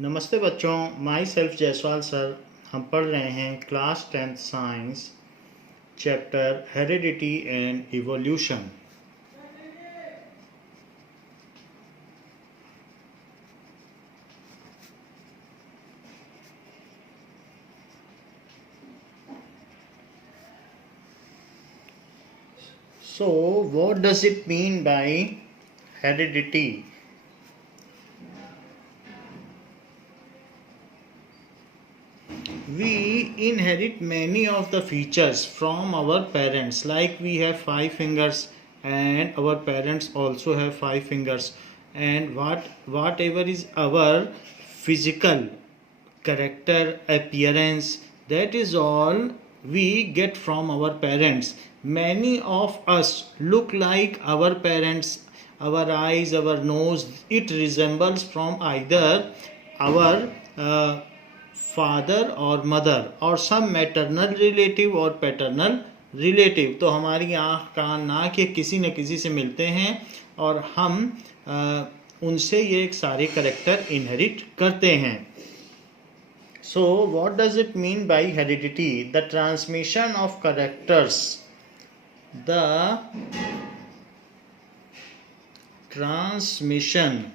नमस्ते बच्चों, my self Jaiswal sir. हम पढ़ रहे हैं class 10th science chapter heredity and evolution. So what does it mean by heredity? We inherit many of the features from our parents, like we have 5 fingers and our parents also have 5 fingers, and whatever is our physical character appearance, that is all we get from our parents. Many of us look like our parents. Our eyes, our nose, it resembles from either our father और mother और सम maternal relative और paternal relative. तो हमारी आँख कान नाक ये किसी न किसी से मिलते हैं और हम उनसे ये एक सारे करेक्टर इनहेरिट करते हैं। So what does it mean by heredity? The transmission of characters. The transmission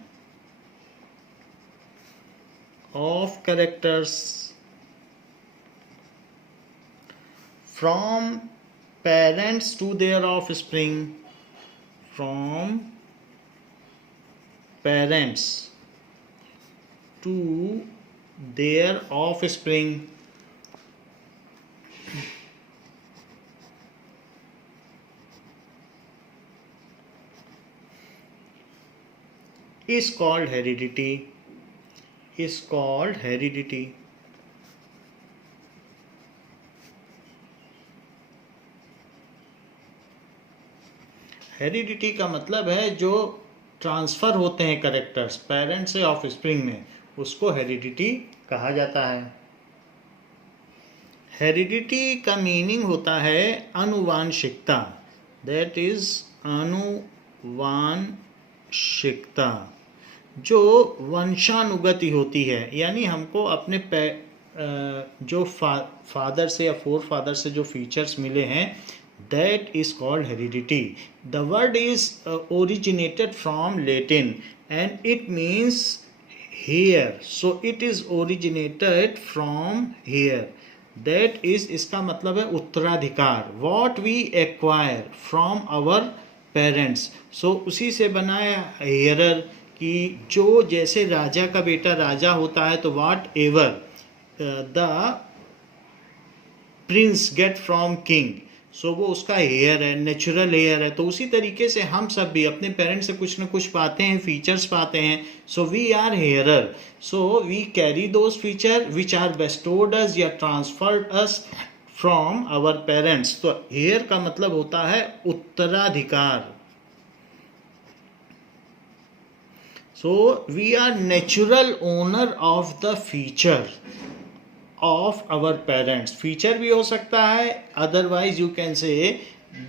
of characters from parents to their offspring, from parents to their offspring is called heredity. Heredity का मतलब है जो transfer होते हैं characters parent से offspring में, उसको heredity कहा जाता है। हेरिडिटी का मीनिंग होता है अनुवांशिकता, दैट इज अनुवांशिकता, जो वंशानुगति होती है। यानी हमको अपने जो फादर से या फोर फादर से जो फीचर्स मिले हैं, that is called heredity. The word is originated from Latin and it means hair, so it is originated from hair. That is, इसका मतलब है उत्तराधिकार, what we acquire from our parents. So उसी से बना है hearer, कि जो जैसे राजा का बेटा राजा होता है तो what ever the prince get from king, सो वो उसका हेयर है, नेचुरल हेयर है। तो उसी तरीके से हम सब भी अपने पेरेंट्स से कुछ ना कुछ पाते हैं, फीचर्स पाते हैं। So we are heir, so we carry those feature which are bestowed us या transferred us from our parents. तो हेयर का मतलब होता है उत्तराधिकार। So we are natural owner of the feature of our parents. Feature भी हो सकता है, otherwise you can say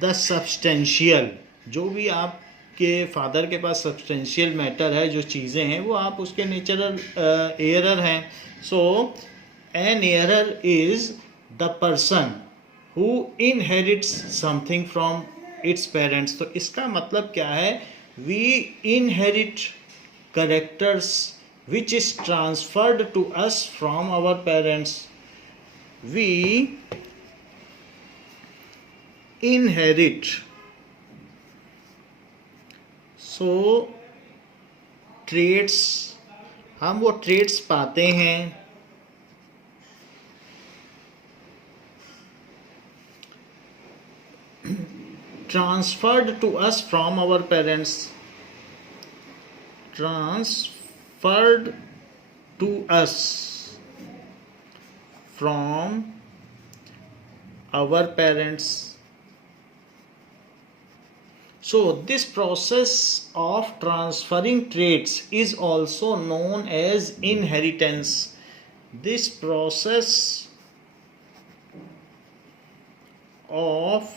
the substantial, जो भी आपके फादर के पास सब्सटेंशियल मैटर है, जो चीज़ें हैं वो आप उसके नेचुरल एयरर हैं। So an heir is the person who inherits something from its parents. तो इसका मतलब क्या है? We inherit characters which is transferred to us from our parents. We inherit. So traits, हम वो traits पाते हैं transferred to us from our parents. Transferred to us from our parents. So this process of transferring traits is also known as inheritance. This process of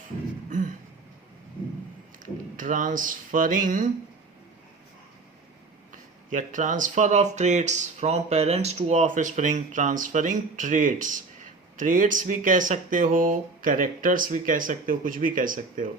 transferring या transfer of traits from parents to offspring, transferring traits, traits भी कह सकते हो, characters भी कह सकते हो, कुछ भी कह सकते हो,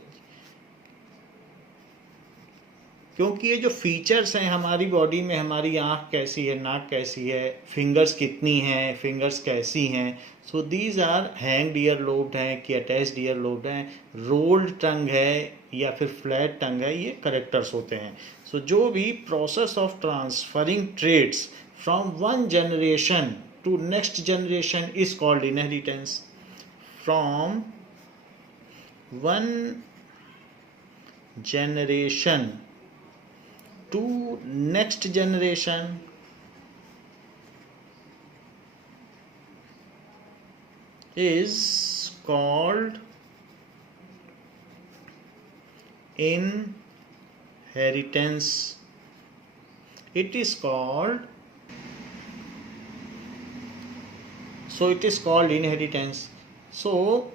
क्योंकि ये जो फीचर्स हैं हमारी बॉडी में, हमारी आँख कैसी है, नाक कैसी है, फिंगर्स कितनी हैं, फिंगर्स कैसी हैं, so these are hanged ear lobed हैं कि अटैच्ड ईयर लोब्ड हैं, रोल्ड टंग है या फिर फ्लैट टंग है, ये करेक्टर्स होते हैं. सो जो भी process of transferring traits from one generation to next generation is called inheritance. From one generation to next generation is called inheritance. It is called, so it is called inheritance. So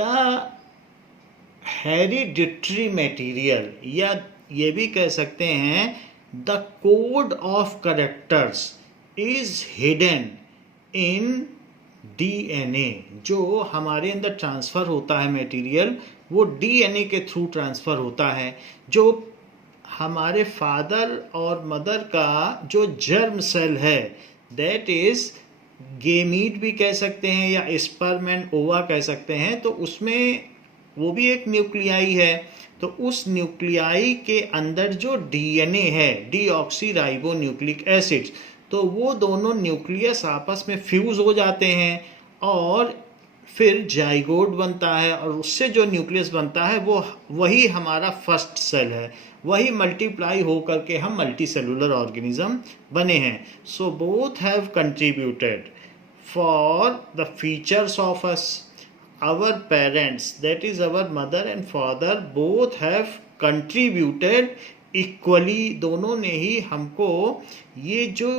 the hereditary material, या ये भी कह सकते हैं the code of characters is hidden in DNA. जो हमारे अंदर transfer होता है मटेरियल, वो डीएनए के थ्रू ट्रांसफ़र होता है. जो हमारे फादर और मदर का जो जर्म सेल है, दैट इज गेमीट भी कह सकते हैं या स्पर्म एंड ओवा कह सकते हैं, तो उसमें वो भी एक न्यूक्लियाई है. तो उस न्यूक्लियाई के अंदर जो डीएनए है, डीऑक्सी राइबो न्यूक्लिक एसिड्स, तो वो दोनों न्यूक्लियस आपस में फ्यूज हो जाते हैं और फिर जाइगोट बनता है, और उससे जो न्यूक्लियस बनता है वो वही हमारा फर्स्ट सेल है, वही मल्टीप्लाई हो करके हम मल्टी सेलुलर ऑर्गेनिज्म बने हैं. So both have contributed for the features of us. Our parents, that is our mother and father, both have contributed equally. दोनों ने ही हमको ये जो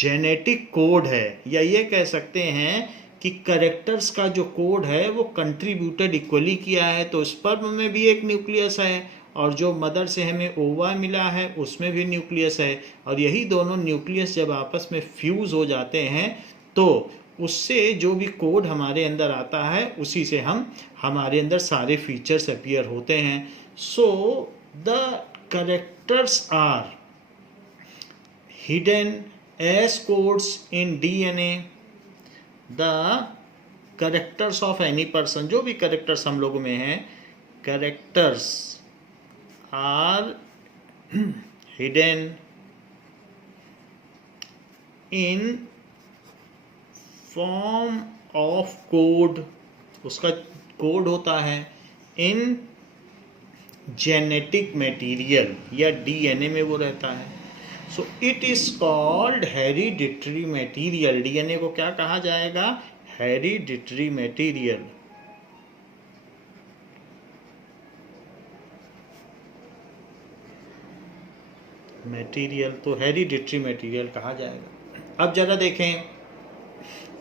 जेनेटिक कोड है, या ये कह सकते हैं कि करेक्टर्स का जो कोड है, वो कंट्रीब्यूटेड इक्वली किया है. तो स्पर्म में भी एक न्यूक्लियस है, और जो मदर से हमें ओवा मिला है उसमें भी न्यूक्लियस है, और यही दोनों न्यूक्लियस जब आपस में फ्यूज हो जाते हैं तो उससे जो भी कोड हमारे अंदर आता है, उसी से हमारे अंदर सारे फीचर्स अपीयर होते हैं. So the characters are hidden as codes in DNA. The characters of any person, जो भी करेक्टर्स हम लोगों में हैं, characters are hidden in form of code. उसका कोड होता है इन जेनेटिक मटेरियल, या डीएनए में वो रहता है. So it is called hereditary material. DNA को क्या कहा जाएगा? Hereditary material. मटेरियल तो हेरिडिटरी मटेरियल कहा जाएगा. अब जरा देखें,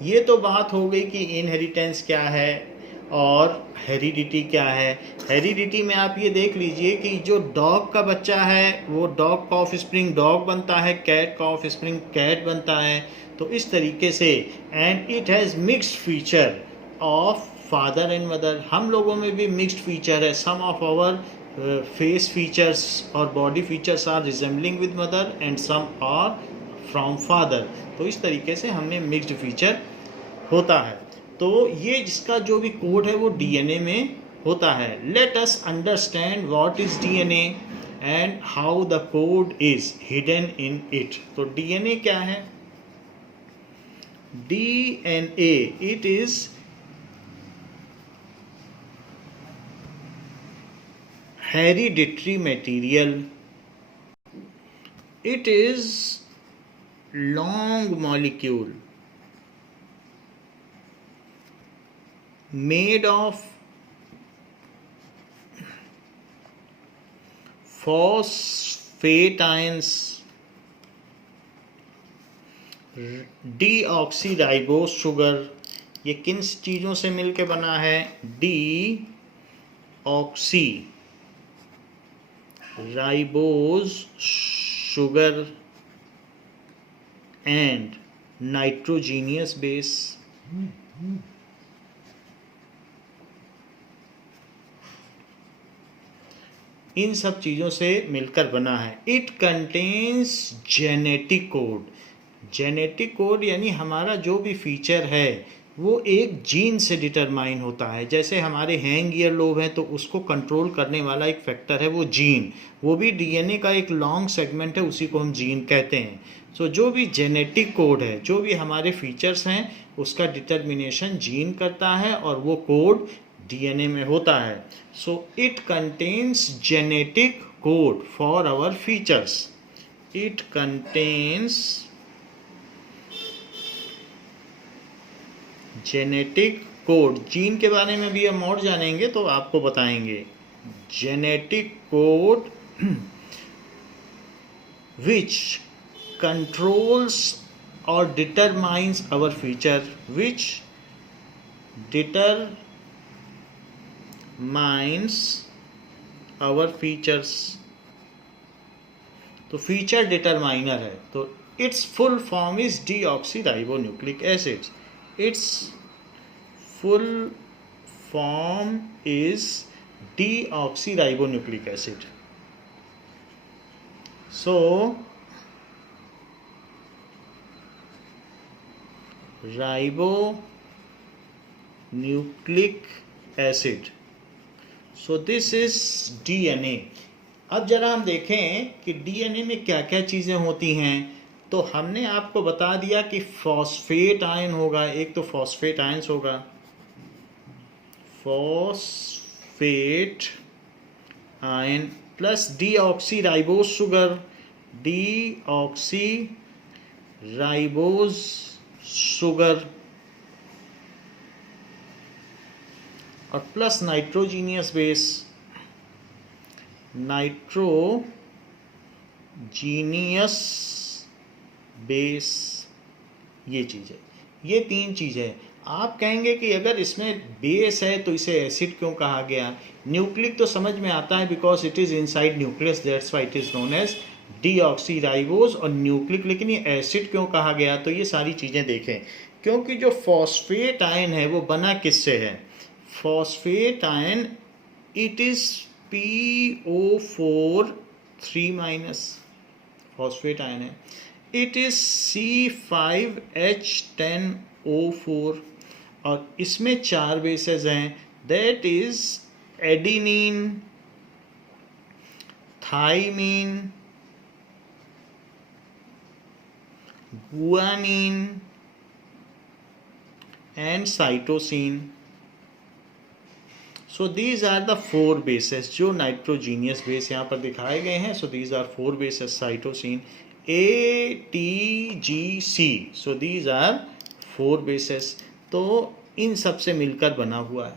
ये तो बात हो गई कि इनहेरिटेंस क्या है और हेरिडिटी क्या है. हेरिडिटी में आप ये देख लीजिए कि जो डॉग का बच्चा है वो डॉग का ऑफस्प्रिंग डॉग बनता है, कैट का ऑफस्प्रिंग कैट बनता है. तो इस तरीके से, and it has mixed feature of father and mother. हम लोगों में भी मिक्स्ड फीचर है. Some of our face features और body features are resembling with mother and some are from father. तो इस तरीके से हमें मिक्स्ड फीचर होता है. तो ये जिसका जो भी कोड है वो डीएनए में होता है. Let us understand what is DNA and how the code is hidden in it. तो डीएनए क्या है? DNA, it is hereditary material. It is long molecule made of phosphate ions, deoxyribose sugar. ये किन चीज़ों से मिलके बना है? D oxy ribose sugar and nitrogenous base. इन सब चीज़ों से मिलकर बना है. It contains genetic code. Genetic code यानी हमारा जो भी फीचर है वो एक जीन से डिटरमाइन होता है. जैसे हमारे हैंग ईयर लोब हैं तो उसको कंट्रोल करने वाला एक फैक्टर है वो जीन. वो भी डीएनए का एक लॉन्ग सेगमेंट है, उसी को हम जीन कहते हैं. सो जो भी जेनेटिक कोड है, जो भी हमारे फीचर्स हैं, उसका डिटर्मिनेशन जीन करता है और वो कोड डीएनए में होता है. So it contains genetic code for our features. It contains genetic code. Gene के बारे में भी हम और जानेंगे तो आपको बताएंगे. जेनेटिक कोड विच कंट्रोल्स और determines our feature. Which determines our features. तो फीचर डिटरमाइनर है. तो its full form is deoxyribonucleic acid. Its full form is deoxyribonucleic acid. So, ribonucleic acid. So this is DNA. अब जरा हम देखें कि DNA में क्या क्या चीज़ें होती हैं. तो हमने आपको बता दिया कि फॉस्फेट आयन होगा. एक तो फॉस्फेट आयंस होगा, phosphate ion plus deoxyribose sugar, deoxyribose sugar और plus nitrogenous base, nitrogenous base. ये चीज़ है, ये तीन चीज़ें. आप कहेंगे कि अगर इसमें बेस है तो इसे एसिड क्यों कहा गया. न्यूक्लिक तो समझ में आता है because it is inside nucleus, that's why it is known as deoxyribose और न्यूक्लिक. लेकिन ये एसिड क्यों कहा गया, तो ये सारी चीज़ें देखें. क्योंकि जो फॉस्फेट आयन है वो बना किससे है. Phosphate ion it is PO4 3- phosphate ion है. इट इज C5H10O4 और इसमें 4 बेसेस हैं. That is adenine, thymine, guanine and cytosine. So these are the 4 bases जो नाइट्रोजीनियस बेस यहाँ पर दिखाए गए हैं. So these are 4 bases. Cytosine ATGC. So these are 4 bases. तो इन सब से मिलकर बना हुआ है.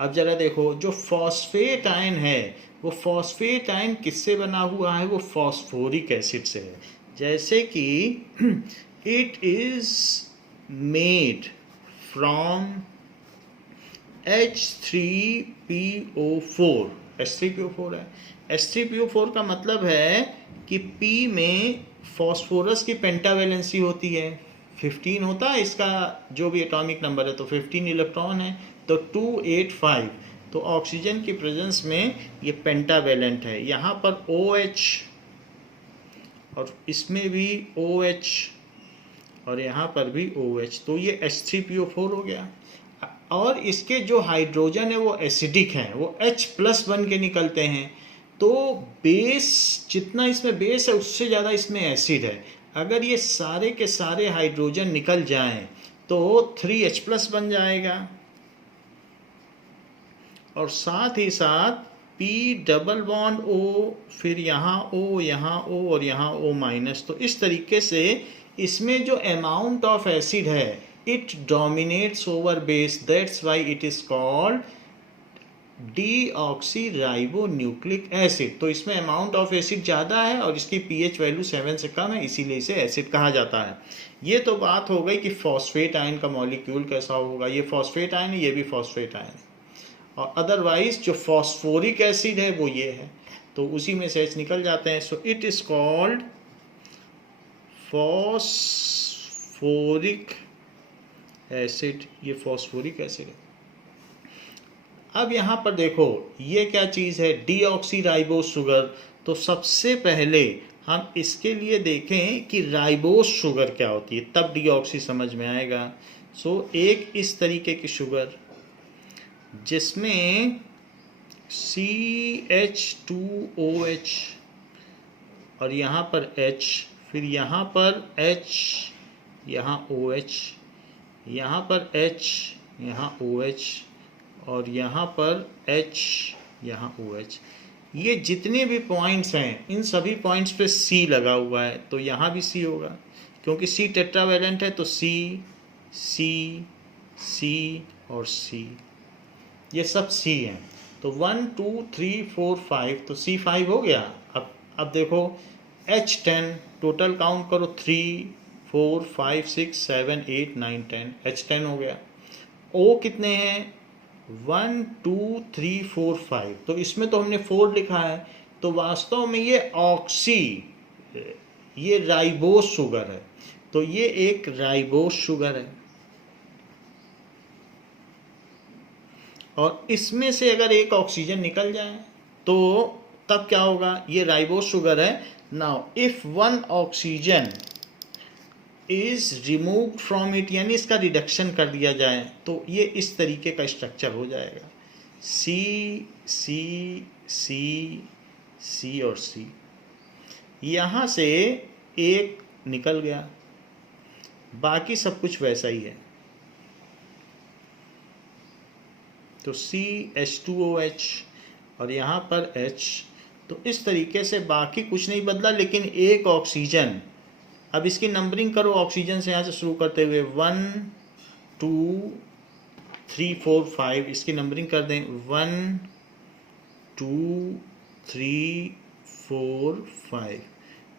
अब जरा देखो, जो फॉस्फेट आयन है वो फॉस्फेट आयन किससे बना हुआ है, वो फॉस्फोरिक एसिड से है. जैसे कि it is made from H3PO4. H3PO4 है. H3PO4 का मतलब है कि P में फॉस्फोरस की पेंटावेलेंसी होती है, 15 होता है इसका जो भी एटॉमिक नंबर है. तो 15 इलेक्ट्रॉन है तो 285. तो ऑक्सीजन की प्रेजेंस में ये पेंटावेलेंट है. यहाँ पर OH और इसमें भी OH और यहाँ पर भी OH. तो ये H3PO4 हो गया. और इसके जो हाइड्रोजन है वो एसिडिक हैं, वो H+ बन के निकलते हैं. तो बेस जितना इसमें बेस है उससे ज़्यादा इसमें एसिड है. अगर ये सारे के सारे हाइड्रोजन निकल जाएं तो 3H+ बन जाएगा और साथ ही साथ P डबल बॉन्ड O, फिर यहाँ O, यहाँ O और यहाँ O-. तो इस तरीके से इसमें जो अमाउंट ऑफ एसिड है it dominates over base. That's why it is called deoxyribonucleic acid. तो इसमें अमाउंट ऑफ एसिड ज़्यादा है और इसकी pH वैल्यू 7 से कम है, इसीलिए इसे एसिड कहा जाता है. ये तो बात हो गई कि फॉस्फेट आयन का मॉलिक्यूल कैसा होगा. ये फॉस्फेट आयन है, ये भी फॉस्फेट आयन है. और अदरवाइज जो फॉस्फोरिक एसिड है वो ये है. तो उसी में से H निकल जाते हैं. सो it is called phosphoric acid. ये फॉस्फोरिक एसिड है. अब यहाँ पर देखो ये क्या चीज़ है, डीऑक्सीराइबोस शुगर. तो सबसे पहले हम इसके लिए देखें कि राइबोस शुगर क्या होती है, तब डीऑक्सी समझ में आएगा. सो एक इस तरीके की शुगर जिसमें CH2OH और यहाँ पर H, फिर यहाँ पर H, यहाँ OH, यहाँ पर H, यहाँ OH और यहाँ पर H, यहाँ OH. ये जितने भी पॉइंट्स हैं इन सभी पॉइंट्स पे C लगा हुआ है. तो यहाँ भी C होगा क्योंकि C टेट्रावैलेंट है. तो C, C, C और C, ये सब C हैं. तो 1 2 3 4 5, तो C5 हो गया. अब देखो H10 टोटल काउंट करो, 3 4 5 6 7 8 9 10, H10 हो गया. O कितने हैं, 1 2 3 4 5. तो इसमें तो हमने 4 लिखा है. तो वास्तव में ये ऑक्सी, ये राइबोस शुगर है. तो ये एक राइबोस शुगर है. और इसमें से अगर एक ऑक्सीजन निकल जाए तो तब क्या होगा, ये राइबोस शुगर है. Now if one oxygen is remove from it, यानी इसका रिडक्शन कर दिया जाए, तो ये इस तरीके का स्ट्रक्चर हो जाएगा. C, C, C, C और C. यहाँ से एक निकल गया, बाकी सब कुछ वैसा ही है. तो CH2OH और यहाँ पर H. तो इस तरीके से बाकी कुछ नहीं बदला, लेकिन एक ऑक्सीजन. अब इसकी नंबरिंग करो ऑक्सीजन से, यहाँ से शुरू करते हुए 1 2 3 4 5. इसकी नंबरिंग कर दें 1 2 3 4 5.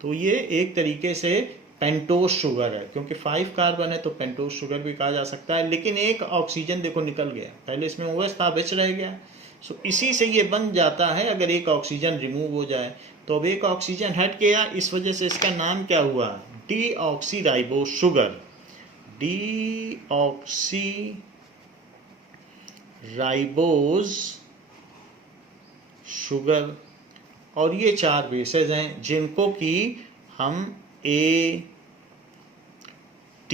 तो ये एक तरीके से पेंटोस शुगर है, क्योंकि 5 कार्बन है तो पेंटोस शुगर भी कहा जा सकता है. लेकिन एक ऑक्सीजन देखो निकल गया, पहले इसमें OH था, H रह गया. सो इसी से ये बन जाता है अगर एक ऑक्सीजन रिमूव हो जाए. तो अब एक ऑक्सीजन हट गया, इस वजह से इसका नाम क्या हुआ, डीऑक्सीराइबोस शुगर. Deoxyribose sugar. और ये 4 बेसेस हैं जिनको कि हम A, T,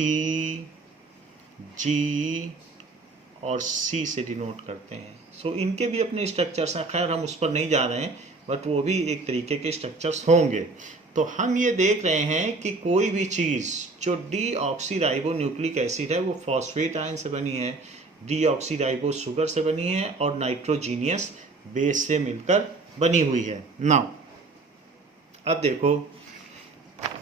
G और C से डिनोट करते हैं. सो इनके भी अपने स्ट्रक्चर्स हैं, खैर हम उस पर नहीं जा रहे हैं, बट वो भी एक तरीके के स्ट्रक्चर्स होंगे. तो हम ये देख रहे हैं कि कोई भी चीज़ जो डीऑक्सीराइबोन्यूक्लिक एसिड है वो फॉस्फेट आयन से बनी है, डीऑक्सीराइबोस शुगर से बनी है और नाइट्रोजीनियस बेस से मिलकर बनी हुई है. नाउ अब देखो,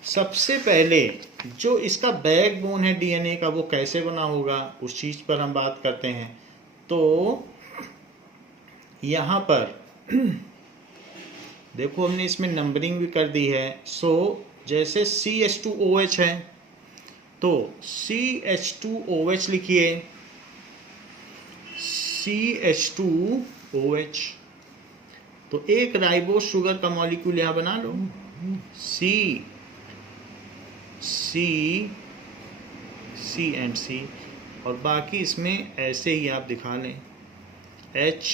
सबसे पहले जो इसका बैकबोन है DNA का, वो कैसे बना होगा उस चीज़ पर हम बात करते हैं. तो यहाँ पर देखो हमने इसमें नंबरिंग भी कर दी है. सो जैसे CH2OH है तो CH2OH लिखिए, CH2OH. तो एक राइबोस शुगर का मॉलिक्यूल यहाँ बना लो, C एंड C, और बाकी इसमें ऐसे ही आप दिखा लें, H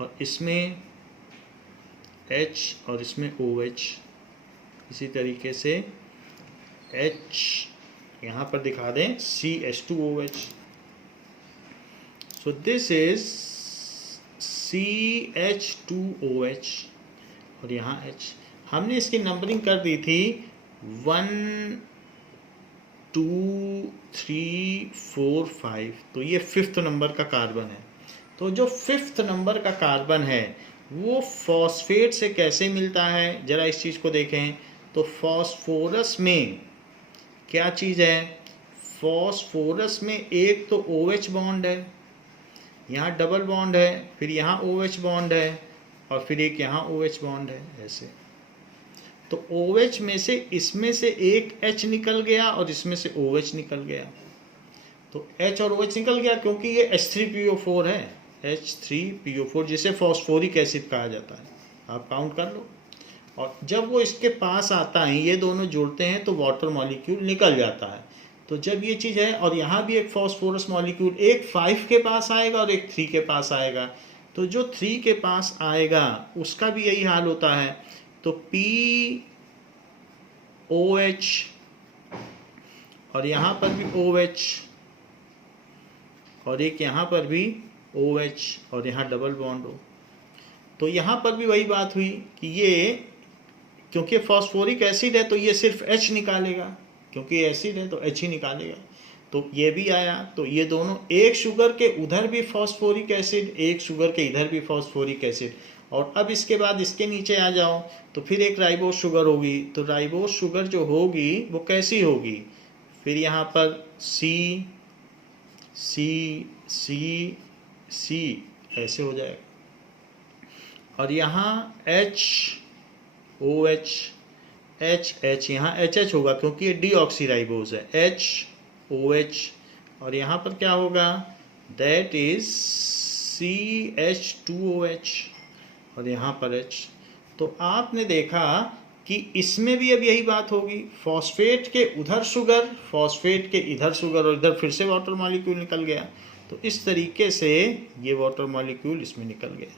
और इसमें H और इसमें OH. इसी तरीके से H यहाँ पर दिखा दें, CH2OH. So this is CH2OH और यहाँ H. हमने इसकी नंबरिंग कर दी थी 1 2 3 4 5. तो ये 5th नंबर का कार्बन है. तो जो 5th नंबर का कार्बन है वो फॉस्फेट से कैसे मिलता है, जरा इस चीज़ को देखें. तो फॉस्फोरस में क्या चीज़ है, फॉस्फोरस में एक तो OH बॉन्ड है, यहाँ डबल बॉन्ड है, फिर यहाँ OH बॉन्ड है और फिर एक यहाँ OH बॉन्ड है ऐसे. तो OH में से इसमें से एक H निकल गया और इसमें से OH निकल गया. तो H और OH निकल गया क्योंकि ये H3PO4 है. H3PO4 जिसे फॉस्फोरिक एसिड कहा जाता है। आप काउंट कर लो। और जब वो इसके पास आता है, ये दोनों जुड़ते हैं तो वाटर मॉलिक्यूल निकल जाता है। तो जब ये चीज़ है, और यहाँ भी एक फॉस्फोरस मॉलिक्यूल, एक 5 के पास आएगा और एक 3 के पास आएगा। तो जो 3 के पास आएगा उसका भी यही हाल होता है। तो POH और यहाँ पर भी OH और एक यहाँ पर भी OH और यहाँ डबल बॉन्ड हो। तो यहाँ पर भी वही बात हुई कि ये, क्योंकि फॉस्फोरिक एसिड है तो ये सिर्फ H निकालेगा, क्योंकि एसिड है तो H ही निकालेगा। तो ये भी आया, तो ये दोनों, एक शुगर के उधर भी फॉस्फोरिक एसिड, एक शुगर के इधर भी फॉस्फोरिक एसिड। और अब इसके बाद इसके नीचे आ जाओ तो फिर एक राइबोस शुगर होगी। तो राइबोस शुगर जो होगी वो कैसी होगी, फिर यहाँ पर C C C C ऐसे हो जाएगा। और यहाँ H OH H H, यहाँ HH होगा क्योंकि ये डीऑक्सीराइबोज है। H OH और यहाँ पर क्या होगा, दैट इज CH2OH और यहाँ पर H। तो आपने देखा कि इसमें भी अब यही बात होगी, फॉस्फेट के उधर शुगर, फॉस्फेट के इधर शुगर और इधर फिर से वाटर मॉलिक्यूल निकल गया। तो इस तरीके से ये वाटर मॉलिक्यूल इसमें निकल गया।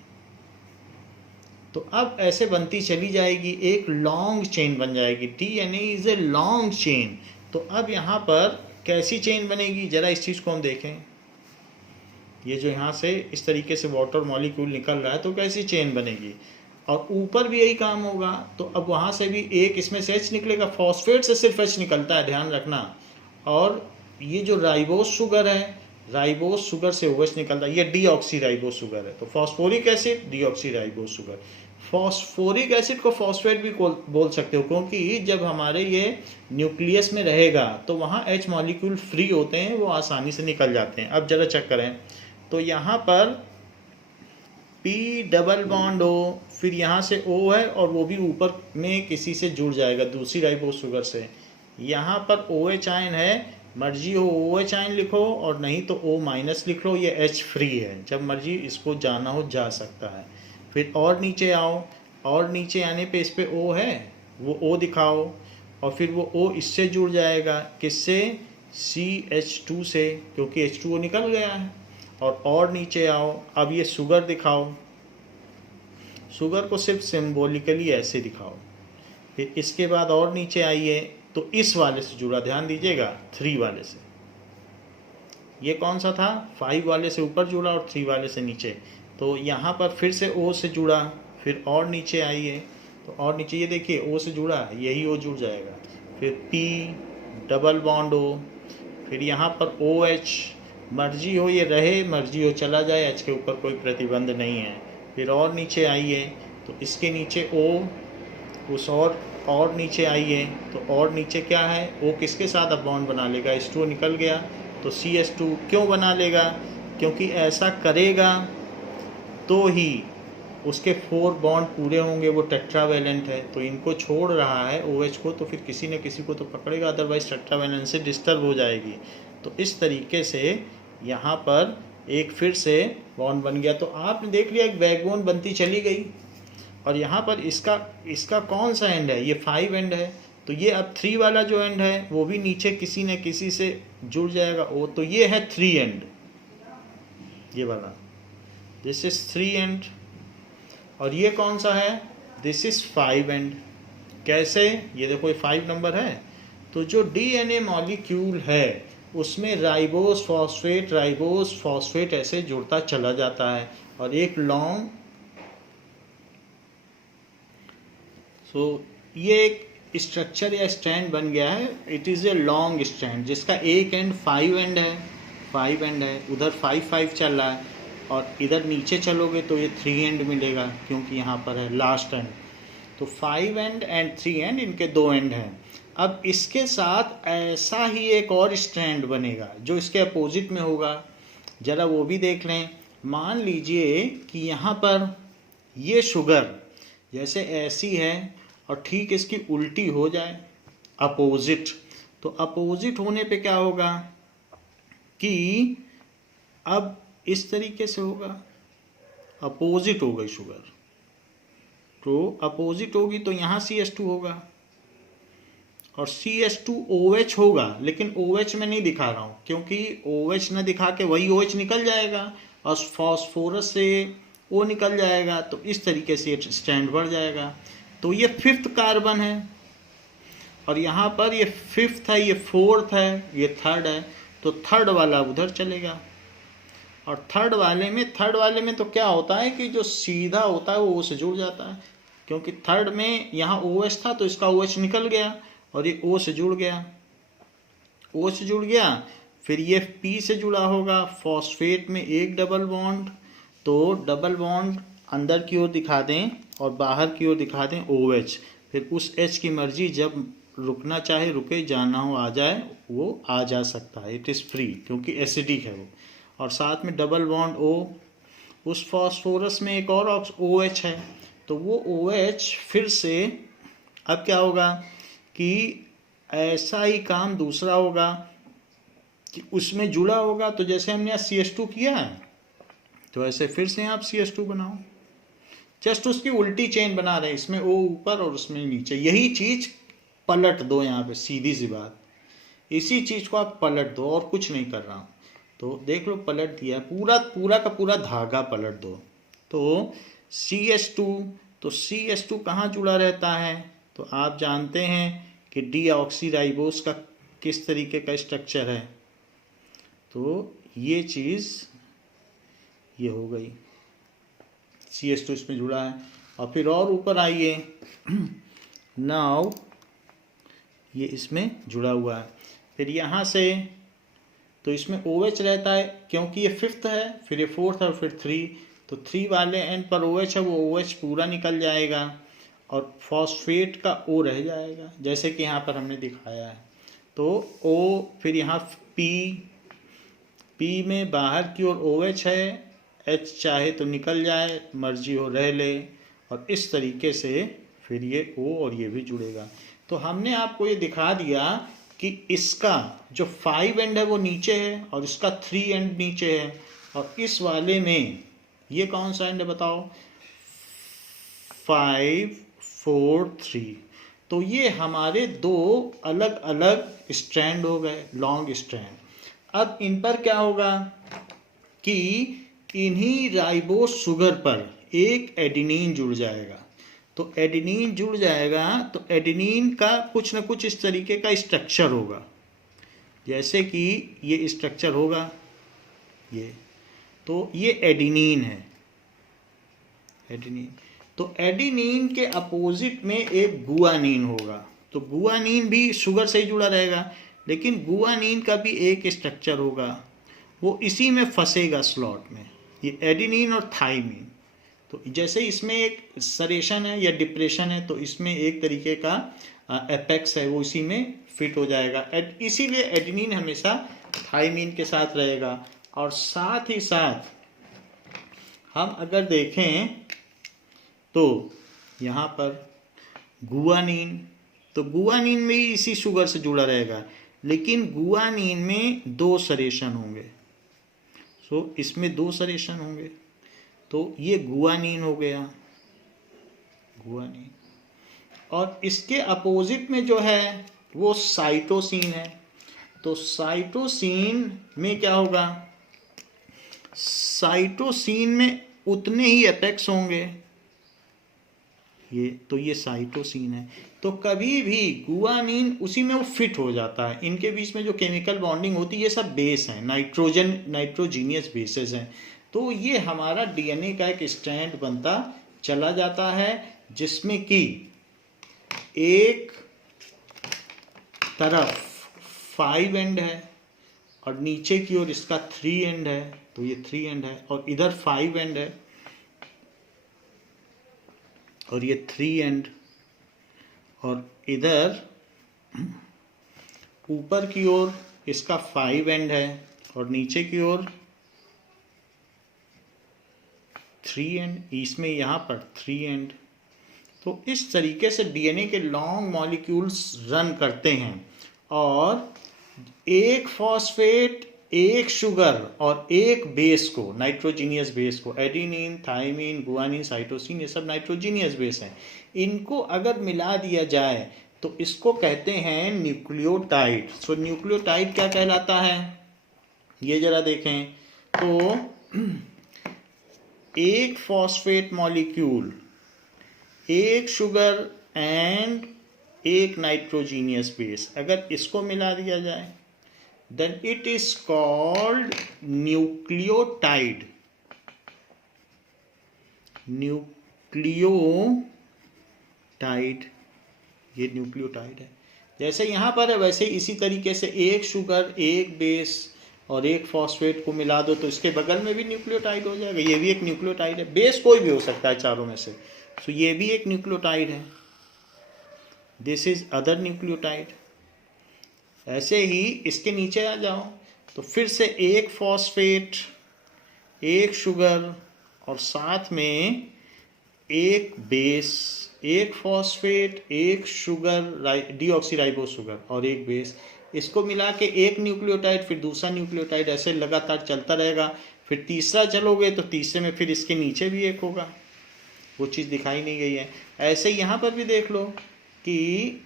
तो अब ऐसे बनती चली जाएगी, एक लॉन्ग चेन बन जाएगी। DNA is a long chain. तो अब यहाँ पर कैसी चेन बनेगी, जरा इस चीज़ को हम देखें। ये जो यहाँ से इस तरीके से वाटर मॉलिक्यूल निकल रहा है तो कैसी चेन बनेगी, और ऊपर भी यही काम होगा। तो अब वहाँ से भी एक इसमें से H निकलेगा, फॉस्फेट से सिर्फ H निकलता है, ध्यान रखना। और ये जो राइबोस शुगर है, राइबोस शुगर से OH निकलता है, ये डीऑक्सीराइबोस शुगर है। तो phosphoric acid, deoxyribose sugar. Phosphoric acid को फॉस्फेट भी बोल सकते हो, क्योंकि जब हमारे ये न्यूक्लियस में रहेगा तो वहाँ H मॉलिक्यूल फ्री होते हैं, वो आसानी से निकल जाते हैं। अब जरा चेक करें, तो यहाँ पर P डबल बॉन्ड हो, फिर यहाँ से O है और वो भी ऊपर में किसी से जुड़ जाएगा, दूसरी राइबोस शुगर से। यहाँ पर OH आयन है, मर्जी हो OH आयन लिखो और नहीं तो O माइनस लिख लो, ये H फ्री है, जब मर्जी इसको जाना हो जा सकता है। फिर और नीचे आओ, और नीचे आने पे इस पे O है, वो O दिखाओ, और फिर वो O इससे जुड़ जाएगा, किससे, CH2 से, क्योंकि H2O निकल गया है। और नीचे आओ, अब ये शुगर दिखाओ, शुगर को सिर्फ सिंबॉलिकली ऐसे दिखाओ। फिर इसके बाद और नीचे आइए, तो इस वाले से जुड़ा, ध्यान दीजिएगा, 3 वाले से। ये कौन सा था, 5 वाले से ऊपर जुड़ा और 3 वाले से नीचे। तो यहाँ पर फिर से O से जुड़ा, फिर और नीचे आइए, तो और नीचे ये देखिए O से जुड़ा, यही O जुड़ जाएगा। फिर P डबल बॉन्ड O, फिर यहाँ पर OH, मर्जी हो ये रहे, मर्जी हो चला जाए, H के ऊपर कोई प्रतिबंध नहीं है। फिर और नीचे आइए, तो इसके नीचे O, उस और नीचे आइए, तो और नीचे क्या है, O किसके साथ अब बॉन्ड बना लेगा, H2O निकल गया, तो CH2 क्यों बना लेगा, क्योंकि ऐसा करेगा तो ही उसके 4 बॉन्ड पूरे होंगे, वो टेट्रावेलेंट है। तो इनको छोड़ रहा है OH को, तो फिर किसी न किसी को तो पकड़ेगा, अदरवाइज टेट्रावेलेंसी डिस्टर्ब हो जाएगी। तो इस तरीके से यहाँ पर एक फिर से बॉन्ड बन गया। तो आपने देख लिया, एक बैकबोन बनती चली गई। और यहाँ पर इसका कौन सा एंड है, ये 5 एंड है, तो ये अब 3 वाला जो एंड है वो भी नीचे किसी न किसी से जुड़ जाएगा। वो तो ये है 3 एंड, ये वाला, दिस इज 3 एंड। और ये कौन सा है, दिस इज 5 एंड। कैसे, ये देखो ये 5 नंबर है। तो जो DNA मॉलिक्यूल है उसमें राइबोस फॉस्फेट ऐसे जुड़ता चला जाता है, और एक लॉन्ग, ये एक स्ट्रक्चर या स्ट्रैंड बन गया है। It is a long strand जिसका एक एंड 5 एंड है, 5 एंड है, उधर 5 चल रहा है, और इधर नीचे चलोगे तो ये 3 एंड मिलेगा, क्योंकि यहाँ पर है लास्ट एंड। तो 5 एंड 3 एंड, इनके 2 एंड हैं। अब इसके साथ ऐसा ही एक और स्ट्रैंड बनेगा जो इसके अपोजिट में होगा, जरा वो भी देख लें। मान लीजिए कि यहाँ पर ये शुगर जैसे ऐसी है और ठीक इसकी उल्टी हो जाए, अपोजिट। तो अपोजिट होने पे क्या होगा कि अब इस तरीके से होगा, अपोजिट हो गई शुगर, तो अपोजिट होगी तो यहाँ CH2 होगा और CH2OH होगा, लेकिन OH में नहीं दिखा रहा हूँ क्योंकि OH न दिखा के वही OH निकल जाएगा और फॉस्फोरस से O निकल जाएगा, तो इस तरीके से स्ट्रैंड बढ़ जाएगा। तो ये 5th कार्बन है और यहाँ पर ये 5th है, ये 4th है, ये 3rd है, तो 3rd वाला उधर चलेगा। और थर्ड वाले में तो क्या होता है कि जो सीधा होता है वो O से जुड़ जाता है, क्योंकि थर्ड में यहाँ OH था तो इसका OH निकल गया और ये O से जुड़ गया, O से जुड़ गया, फिर ये P से जुड़ा होगा, फॉस्फेट में एक डबल बॉन्ड, तो डबल बॉन्ड अंदर की ओर दिखा दें और बाहर की ओर दिखा दें OH, फिर उस H की मर्जी, जब रुकना चाहे रुके, जाना हो आ जाए वो आ जा सकता है, इट इज़ फ्री, क्योंकि एसिडिक है वो। और साथ में डबल बॉन्ड O, उस फॉस्फोरस में एक और OH है, तो वो OH फिर से अब क्या होगा कि ऐसा ही काम दूसरा होगा कि उसमें जुड़ा होगा, तो जैसे हमने यहाँ CH2 किया है तो ऐसे फिर से आप CH2 बनाओ, जस्ट उसकी उल्टी चेन बना रहे हैं, इसमें O ऊपर और उसमें नीचे, यही चीज़ पलट दो यहाँ पे, सीधी सी बात, इसी चीज़ को आप पलट दो और कुछ नहीं कर रहा हूँ। तो देख लो पलट दिया, पूरा का पूरा धागा पलट दो, तो CH2, तो CH2 कहाँ जुड़ा रहता है, तो आप जानते हैं कि डीऑक्सीराइबोस का किस तरीके का स्ट्रक्चर है, तो ये चीज़ ये हो गई, CH2 इसमें जुड़ा है। और फिर और ऊपर आइए, नाउ ये इसमें जुड़ा हुआ है, फिर यहाँ से तो इसमें OH रहता है क्योंकि ये 5th है, फिर ये 4th है और फिर 3, तो 3 वाले एंड पर OH है, वो OH पूरा निकल जाएगा और फॉस्फेट का O रह जाएगा, जैसे कि यहाँ पर हमने दिखाया है। तो O, फिर यहाँ P में बाहर की ओर OH है, H चाहे तो निकल जाए, मर्जी हो रह ले, और इस तरीके से फिर ये O और ये भी जुड़ेगा। तो हमने आपको ये दिखा दिया कि इसका जो 5 एंड है वो नीचे है और इसका 3 एंड नीचे है, और इस वाले में ये कौन सा एंड है बताओ, 5 4 3, तो ये हमारे दो अलग अलग स्ट्रैंड हो गए, लॉन्ग स्ट्रैंड। अब इन पर क्या होगा कि इन्हीं राइबोस शुगर पर एक एडेनिन जुड़ जाएगा, तो एडेनिन जुड़ जाएगा तो एडेनिन का कुछ न कुछ इस तरीके का स्ट्रक्चर होगा, जैसे कि ये स्ट्रक्चर होगा, ये तो ये एडेनिन है, एडेनिन। तो एडेनिन के अपोजिट में एक गुआनिन होगा, तो गुआनिन भी शुगर से ही जुड़ा रहेगा, लेकिन गुआनिन का भी एक स्ट्रक्चर होगा, वो इसी में फंसेगा स्लॉट में, ये एडेनिन और थाइमिन। तो जैसे इसमें एक सरेशन है या डिप्रेशन है, तो इसमें एक तरीके का एपेक्स है, वो इसी में फिट हो जाएगा, इसीलिए एडेनिन हमेशा थाइमिन के साथ रहेगा। और साथ ही साथ हम अगर देखें तो यहाँ पर गुआनिन, तो गुआनिन में ही इसी शुगर से जुड़ा रहेगा, लेकिन गुआनिन में 2 सरेशन होंगे, सो इसमें 2 सरेशन होंगे, तो ये गुआनिन हो गया, गुआनिन। और इसके अपोजिट में जो है वो साइटोसिन है, तो साइटोसिन में क्या होगा, साइटोसिन में उतने ही एपेक्स होंगे, ये तो ये साइटोसिन है, तो कभी भी गुआनिन उसी में वो फिट हो जाता है, इनके बीच में जो केमिकल बॉन्डिंग होती है ये सब बेस हैं, नाइट्रोजीनियस बेसेस हैं, तो ये हमारा डीएनए का एक स्ट्रैंड बनता चला जाता है, जिसमें कि एक तरफ 5 एंड है और नीचे की ओर इसका 3 एंड है, तो ये 3 एंड है, और इधर 5 एंड है और ये 3 एंड, और इधर ऊपर की ओर इसका 5 एंड है और नीचे की ओर 3 एंड, इसमें यहाँ पर 3 एंड। तो इस तरीके से डीएनए के लॉन्ग मॉलिक्यूल्स रन करते हैं, और एक फॉस्फेट एक शुगर और एक बेस को, नाइट्रोजीनियस बेस को, एडिनिन, थाइमिन, गुआनिन, साइटोसिन, ये सब नाइट्रोजीनियस बेस हैं, इनको अगर मिला दिया जाए तो इसको कहते हैं न्यूक्लियोटाइड। सो न्यूक्लियोटाइड क्या कहलाता है, ये जरा देखें तो एक फॉस्फेट मॉलिक्यूल, एक शुगर एंड एक नाइट्रोजीनियस बेस, अगर इसको मिला दिया जाए then it is called nucleotide। Nucleotide, ये न्यूक्लियोटाइड है। जैसे यहाँ पर है वैसे इसी तरीके से एक शुगर, एक बेस और एक फॉस्फेट को मिला दो तो इसके बगल में भी न्यूक्लियोटाइड हो जाएगा, ये भी एक न्यूक्लियोटाइड है। बेस कोई भी हो सकता है चारों में से, तो ये भी एक न्यूक्लियोटाइड है। This is other nucleotide. ऐसे ही इसके नीचे आ जाओ तो फिर से एक फॉस्फेट, एक शुगर और साथ में एक बेस, एक फॉस्फेट, एक शुगर, डीऑक्सीराइबोस शुगर और एक बेस, इसको मिला के एक न्यूक्लियोटाइड, फिर दूसरा न्यूक्लियोटाइड, ऐसे लगातार चलता रहेगा। फिर तीसरा चलोगे तो तीसरे में फिर इसके नीचे भी एक होगा, वो चीज़ दिखाई नहीं गई है। ऐसे यहाँ पर भी देख लो कि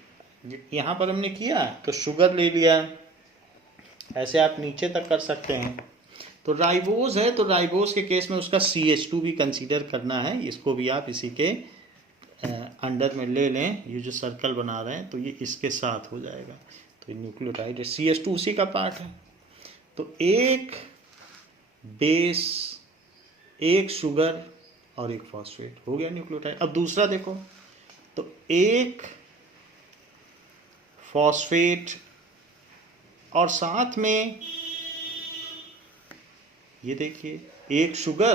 यहाँ पर हमने किया तो शुगर ले लिया, ऐसे आप नीचे तक कर सकते हैं। तो राइबोज है तो राइबोज के केस में उसका CH2 भी कंसीडर करना है, इसको भी आप इसी के अंडर में ले लें। ये जो सर्कल बना रहे हैं तो ये इसके साथ हो जाएगा, तो ये न्यूक्लियोटाइड है, CH2 उसी का पार्ट है। तो एक बेस, एक शुगर और एक फॉस्फेट, हो गया न्यूक्लियोटाइड। अब दूसरा देखो तो एक फॉस्फेट और साथ में ये देखिए एक शुगर,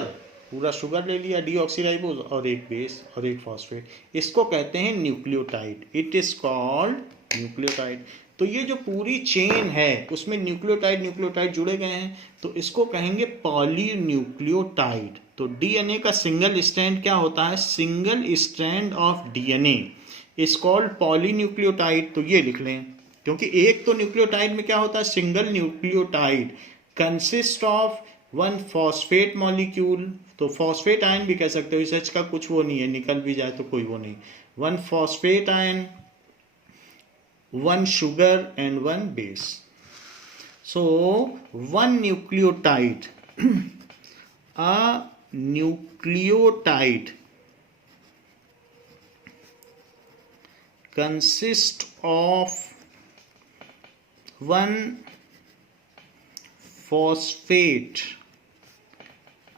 पूरा शुगर ले लिया डीऑक्सीराइबोज, और एक बेस और एक फॉस्फेट, इसको कहते हैं nucleotide. It is called nucleotide. तो ये जो पूरी चेन है उसमें न्यूक्लियोटाइड न्यूक्लियोटाइड जुड़े गए हैं तो इसको कहेंगे पॉलीन्यूक्लियोटाइड। तो डीएनए का सिंगल स्ट्रैंड क्या होता है, single strand of DNA is called polynucleotide. तो ये लिख लें, क्योंकि एक तो न्यूक्लियोटाइड में क्या होता है, single nucleotide consist of one phosphate molecule. तो फॉस्फेट आयन भी कह सकते हो, रिसर्च का कुछ वो नहीं है, निकल भी जाए तो कोई वो नहीं। One phosphate ion, one sugar and one base. So one nucleotide, a nucleotide consist of one phosphate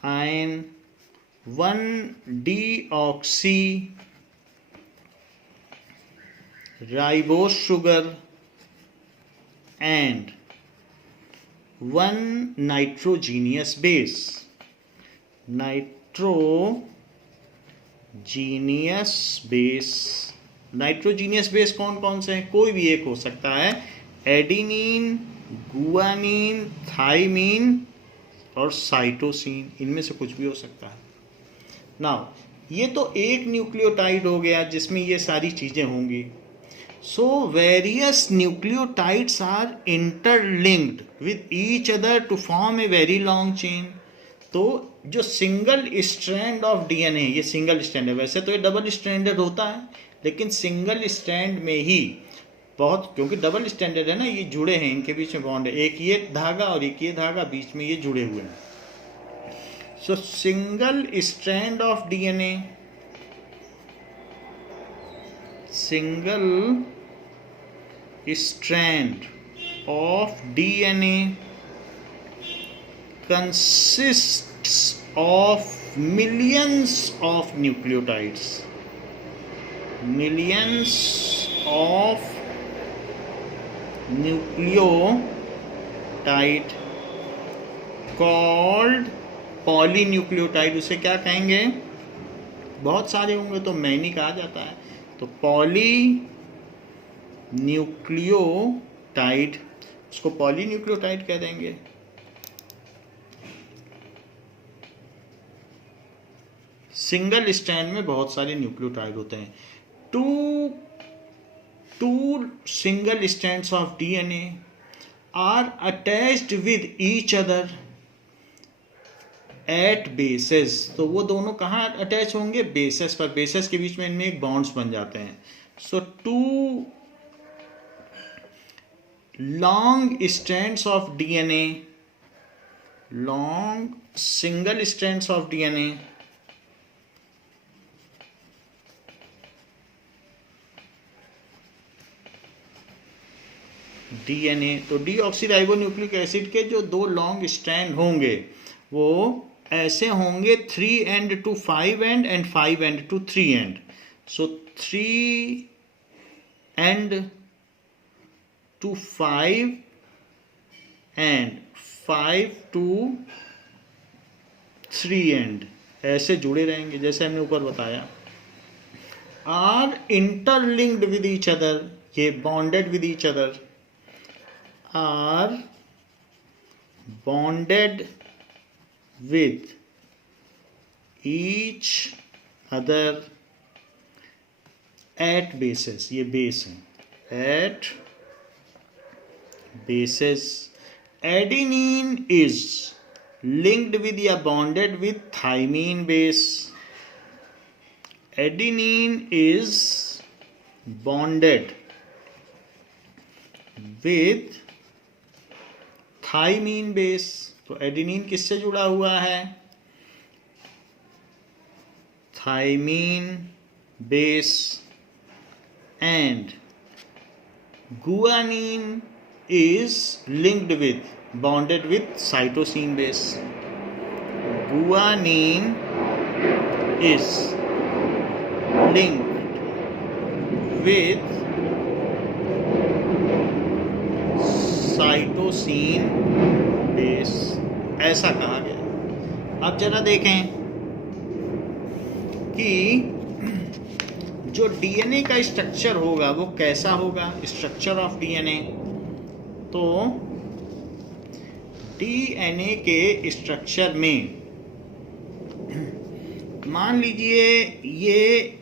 ion, one deoxyribose sugar and one nitrogenous base. Nitrogenous base, nitrogenous base कौन कौन से हैं, कोई भी एक हो सकता है, एडिनिन, गुआनिन, थाइमिन और साइटोसिन, इनमें से कुछ भी हो सकता है। नाउ ये तो एक न्यूक्लियोटाइड हो गया जिसमें ये सारी चीजें होंगी। So various nucleotides are interlinked with each other to form a very long chain. तो जो सिंगल स्ट्रैंड ऑफ डीएनए, ये सिंगल स्ट्रैंड है, वैसे तो ये डबल स्ट्रैंडेड होता है लेकिन सिंगल स्ट्रैंड में ही बहुत, क्योंकि डबल स्ट्रैंडेड है ना, ये जुड़े हैं, इनके बीच में बॉन्ड है, एक ये धागा और एक ये धागा, बीच में ये जुड़े हुए हैं। सो single strand of DNA, single strand of DNA consists of millions of nucleotides, millions of nucleotide called polynucleotide। उसे क्या कहेंगे, बहुत सारे होंगे तो मैनी कहा जाता है, तो पॉलीन्यूक्लियोटाइड, उसको पॉलीन्यूक्लियोटाइड कह देंगे। सिंगल स्ट्रैंड में बहुत सारे न्यूक्लियोटाइड होते हैं। Two single strands of DNA are attached with each other at bases. तो वो दोनों कहाँ अटैच होंगे? बेसेस पर. बेसेस के बीच में इनमें एक बॉन्ड्स बन जाते हैं. सो to long strands of DNA, long single strands of DNA तो डीऑक्सीराइबोन्यूक्लिक एसिड के जो दो लॉन्ग स्ट्रैंड होंगे वो ऐसे होंगे 3 end to 5 end and 5 end to 3 end. So 3 end to 5 and 5 to 3 end ऐसे जुड़े रहेंगे जैसे हमने ऊपर बताया. Are interlinked with each other, ये bonded with each other, are bonded with each other eight bases. ये बेस है. Eight bases. Adenine is linked with या bonded with thymine base. Adenine is bonded with thymine base. तो adenine किससे जुड़ा हुआ है? Thymine base. And guanine is linked with, bonded with cytosine base. Guanine is linked with cytosine base. ऐसा कहा गया. अब जरा देखें कि जो डीएनए का स्ट्रक्चर होगा वो कैसा होगा. स्ट्रक्चर ऑफ डीएनए, तो डीएनए के स्ट्रक्चर में मान लीजिए ये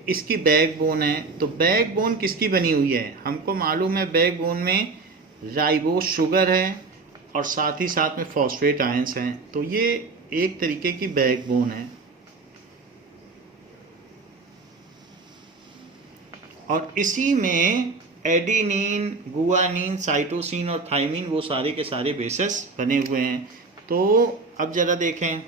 इसकी बैकबोन है. तो बैकबोन किसकी बनी हुई है? हमको मालूम है बैकबोन में राइबोस शुगर है और साथ ही साथ में फॉस्फेट आयंस हैं. तो ये एक तरीके की बैकबोन है. और इसी में एडिनिन, गुआनिन, साइटोसिन और थाइमिन वो सारे के सारे बेसेस बने हुए हैं. तो अब जरा देखें.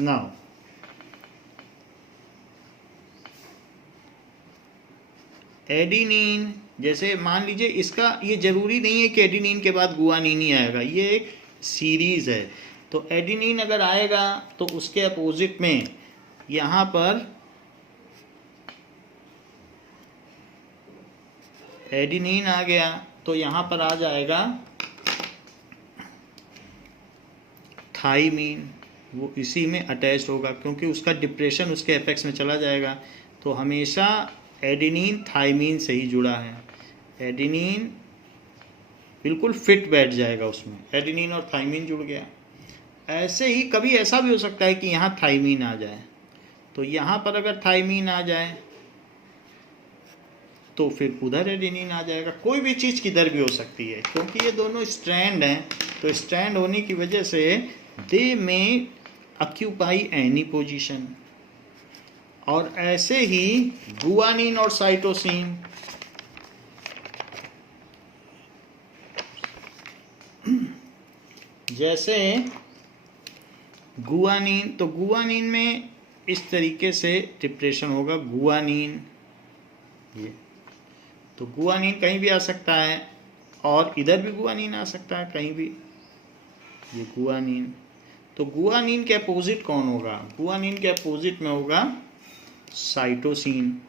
नाउ एडिनिन, जैसे मान लीजिए इसका ये जरूरी नहीं है कि एडिनिन के बाद गुआनिन ही आएगा. ये एक सीरीज है. तो एडिनिन अगर आएगा तो उसके अपोजिट में यहाँ पर एडिनिन आ गया तो यहाँ पर आ जाएगा थाइमीन. वो इसी में अटैच होगा क्योंकि उसका डिप्रेशन उसके एपेक्स में चला जाएगा. तो हमेशा एडिनिन थाइमीन से ही जुड़ा है. एडिनिन बिल्कुल फिट बैठ जाएगा उसमें. एडिनिन और थाइमीन जुड़ गया. ऐसे ही कभी ऐसा भी हो सकता है कि यहाँ थाइमीन आ जाए. तो यहाँ पर अगर थाइमीन आ जाए तो फिर उधर एडेनिन आ जाएगा. कोई भी चीज़ किधर भी हो सकती है क्योंकि ये दोनों स्ट्रैंड हैं. तो स्ट्रैंड होने की वजह से दे में ऑक्यूपाई एनी पोजीशन. और ऐसे ही गुआनिन और साइटोसिन, जैसे गुआनिन, तो गुआनिन में इस तरीके से डिप्रेशन होगा. गुआनिन, ये तो गुआनिन कहीं भी आ सकता है और इधर भी गुआनिन आ सकता है कहीं भी. ये गुआनिन. तो गुआनिन के अपोजिट कौन होगा? गुआनिन के अपोजिट में होगा साइटोसिन.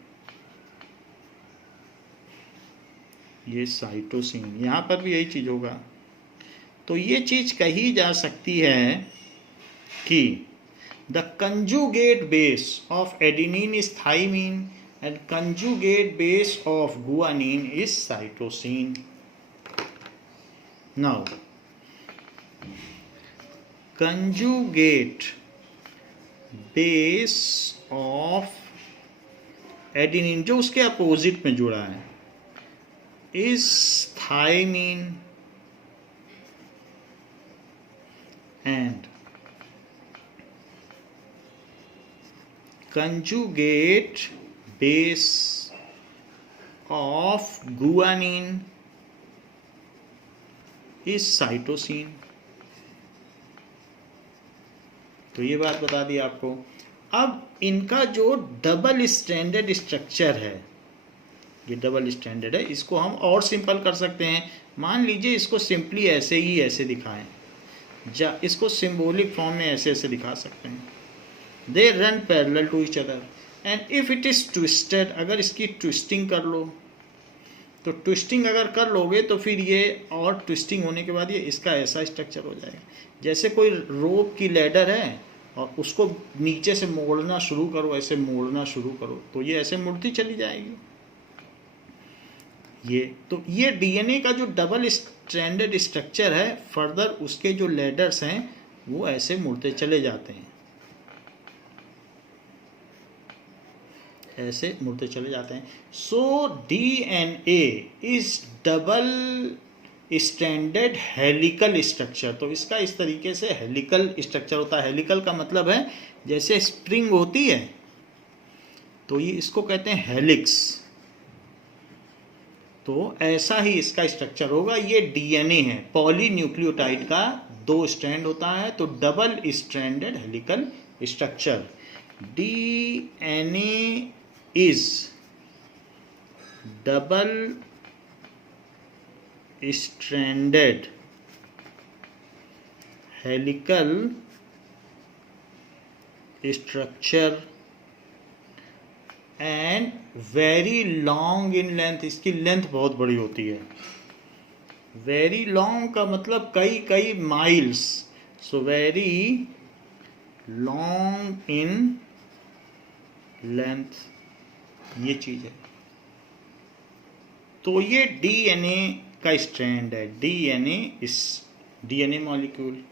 ये साइटोसिन, यहाँ पर भी यही चीज़ होगा. तो ये चीज़ कही जा सकती है कि the conjugate base of adenine is thymine and conjugate base of guanine is cytosine. Now conjugate base of adenine जो उसके अपोजिट में जुड़ा है is thymine and conjugate base of guanine is cytosine। तो ये बात बता दी आपको। अब इनका जो डबल स्ट्रैंडेड स्ट्रक्चर है, ये डबल स्ट्रैंडेड है, इसको हम और सिंपल कर सकते हैं। मान लीजिए इसको सिंपली ऐसे ही ऐसे दिखाएं, इसको सिंबॉलिक फॉर्म में ऐसे ऐसे दिखा सकते हैं। They run parallel to each other and if it is twisted, अगर इसकी ट्विस्टिंग कर लो तो ट्विस्टिंग अगर कर लोगे तो फिर ये और ट्विस्टिंग होने के बाद ये इसका ऐसा स्ट्रक्चर हो जाएगा। जैसे कोई रोप की लैडर है और उसको नीचे से मोड़ना शुरू करो, ऐसे मोड़ना शुरू करो तो ये ऐसे मुड़ती चली जाएगी। ये डीएनए का जो डबल स्ट्रैंडेड स्ट्रक्चर है, फर्दर उसके जो लैडर्स हैं वो ऐसे मुड़ते चले जाते हैं, ऐसे मुड़ते चले जाते हैं। So DNA is double stranded helical structure. तो इसका इस तरीके से हेलिकल स्ट्रक्चर होता है। हेलिकल का मतलब है जैसे स्प्रिंग होती है तो ये इसको कहते हैं हेलिक्स, तो ऐसा ही इसका स्ट्रक्चर होगा। ये डीएनए है, पॉलीन्यूक्लियोटाइड का 2 स्ट्रैंड होता है तो double stranded helical structure. DNA is double stranded helical structure and very long in length। इसकी लेंथ बहुत बड़ी होती है। very long का मतलब कई कई miles, so very long in length, ये चीज है। तो ये डीएनए का स्ट्रैंड है, डीएनए मॉलिक्यूल।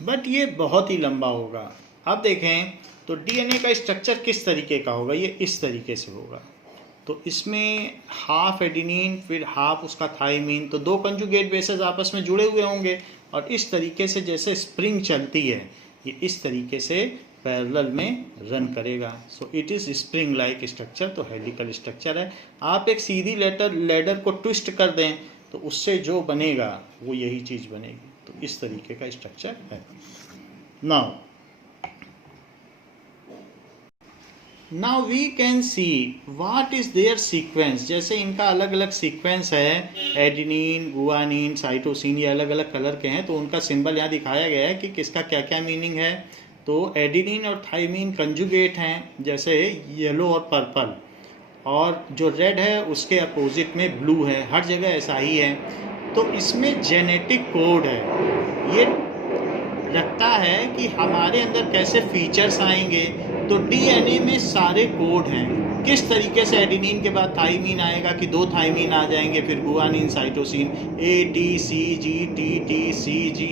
बट ये बहुत ही लंबा होगा। अब देखें तो डीएनए का स्ट्रक्चर किस तरीके का होगा, ये इस तरीके से होगा। तो इसमें हाफ एडिनिन फिर हाफ उसका थायमीन, तो 2 कंजुगेट बेसेस आपस में जुड़े हुए होंगे और इस तरीके से जैसे स्प्रिंग चलती है ये इस तरीके से पैरेलल में रन करेगा। सो it is spring like structure, तो हेलिकल स्ट्रक्चर है। आप एक सीधी लेडर को ट्विस्ट कर दें तो उससे जो बनेगा वो यही चीज बनेगी। तो इस तरीके का स्ट्रक्चर है। Now we can see what is their sequence. जैसे इनका अलग अलग सीक्वेंस है, एडिनिन, गुआनिन, साइटोसिन, ये अलग अलग कलर के हैं तो उनका सिंबल यहाँ दिखाया गया है कि किसका क्या क्या मीनिंग है। तो एडिनिन और थायमीन कंजुगेट हैं, जैसे येलो और पर्पल, और जो रेड है उसके अपोजिट में ब्लू है, हर जगह ऐसा ही है। तो इसमें जेनेटिक कोड है, ये रखता है कि हमारे अंदर कैसे फीचर्स आएंगे। तो डीएनए में सारे कोड हैं, किस तरीके से एडिनिन के बाद थायमीन आएगा कि 2 थायमीन आ जाएंगे, फिर गुआनिन, साइटोसिन, ATCG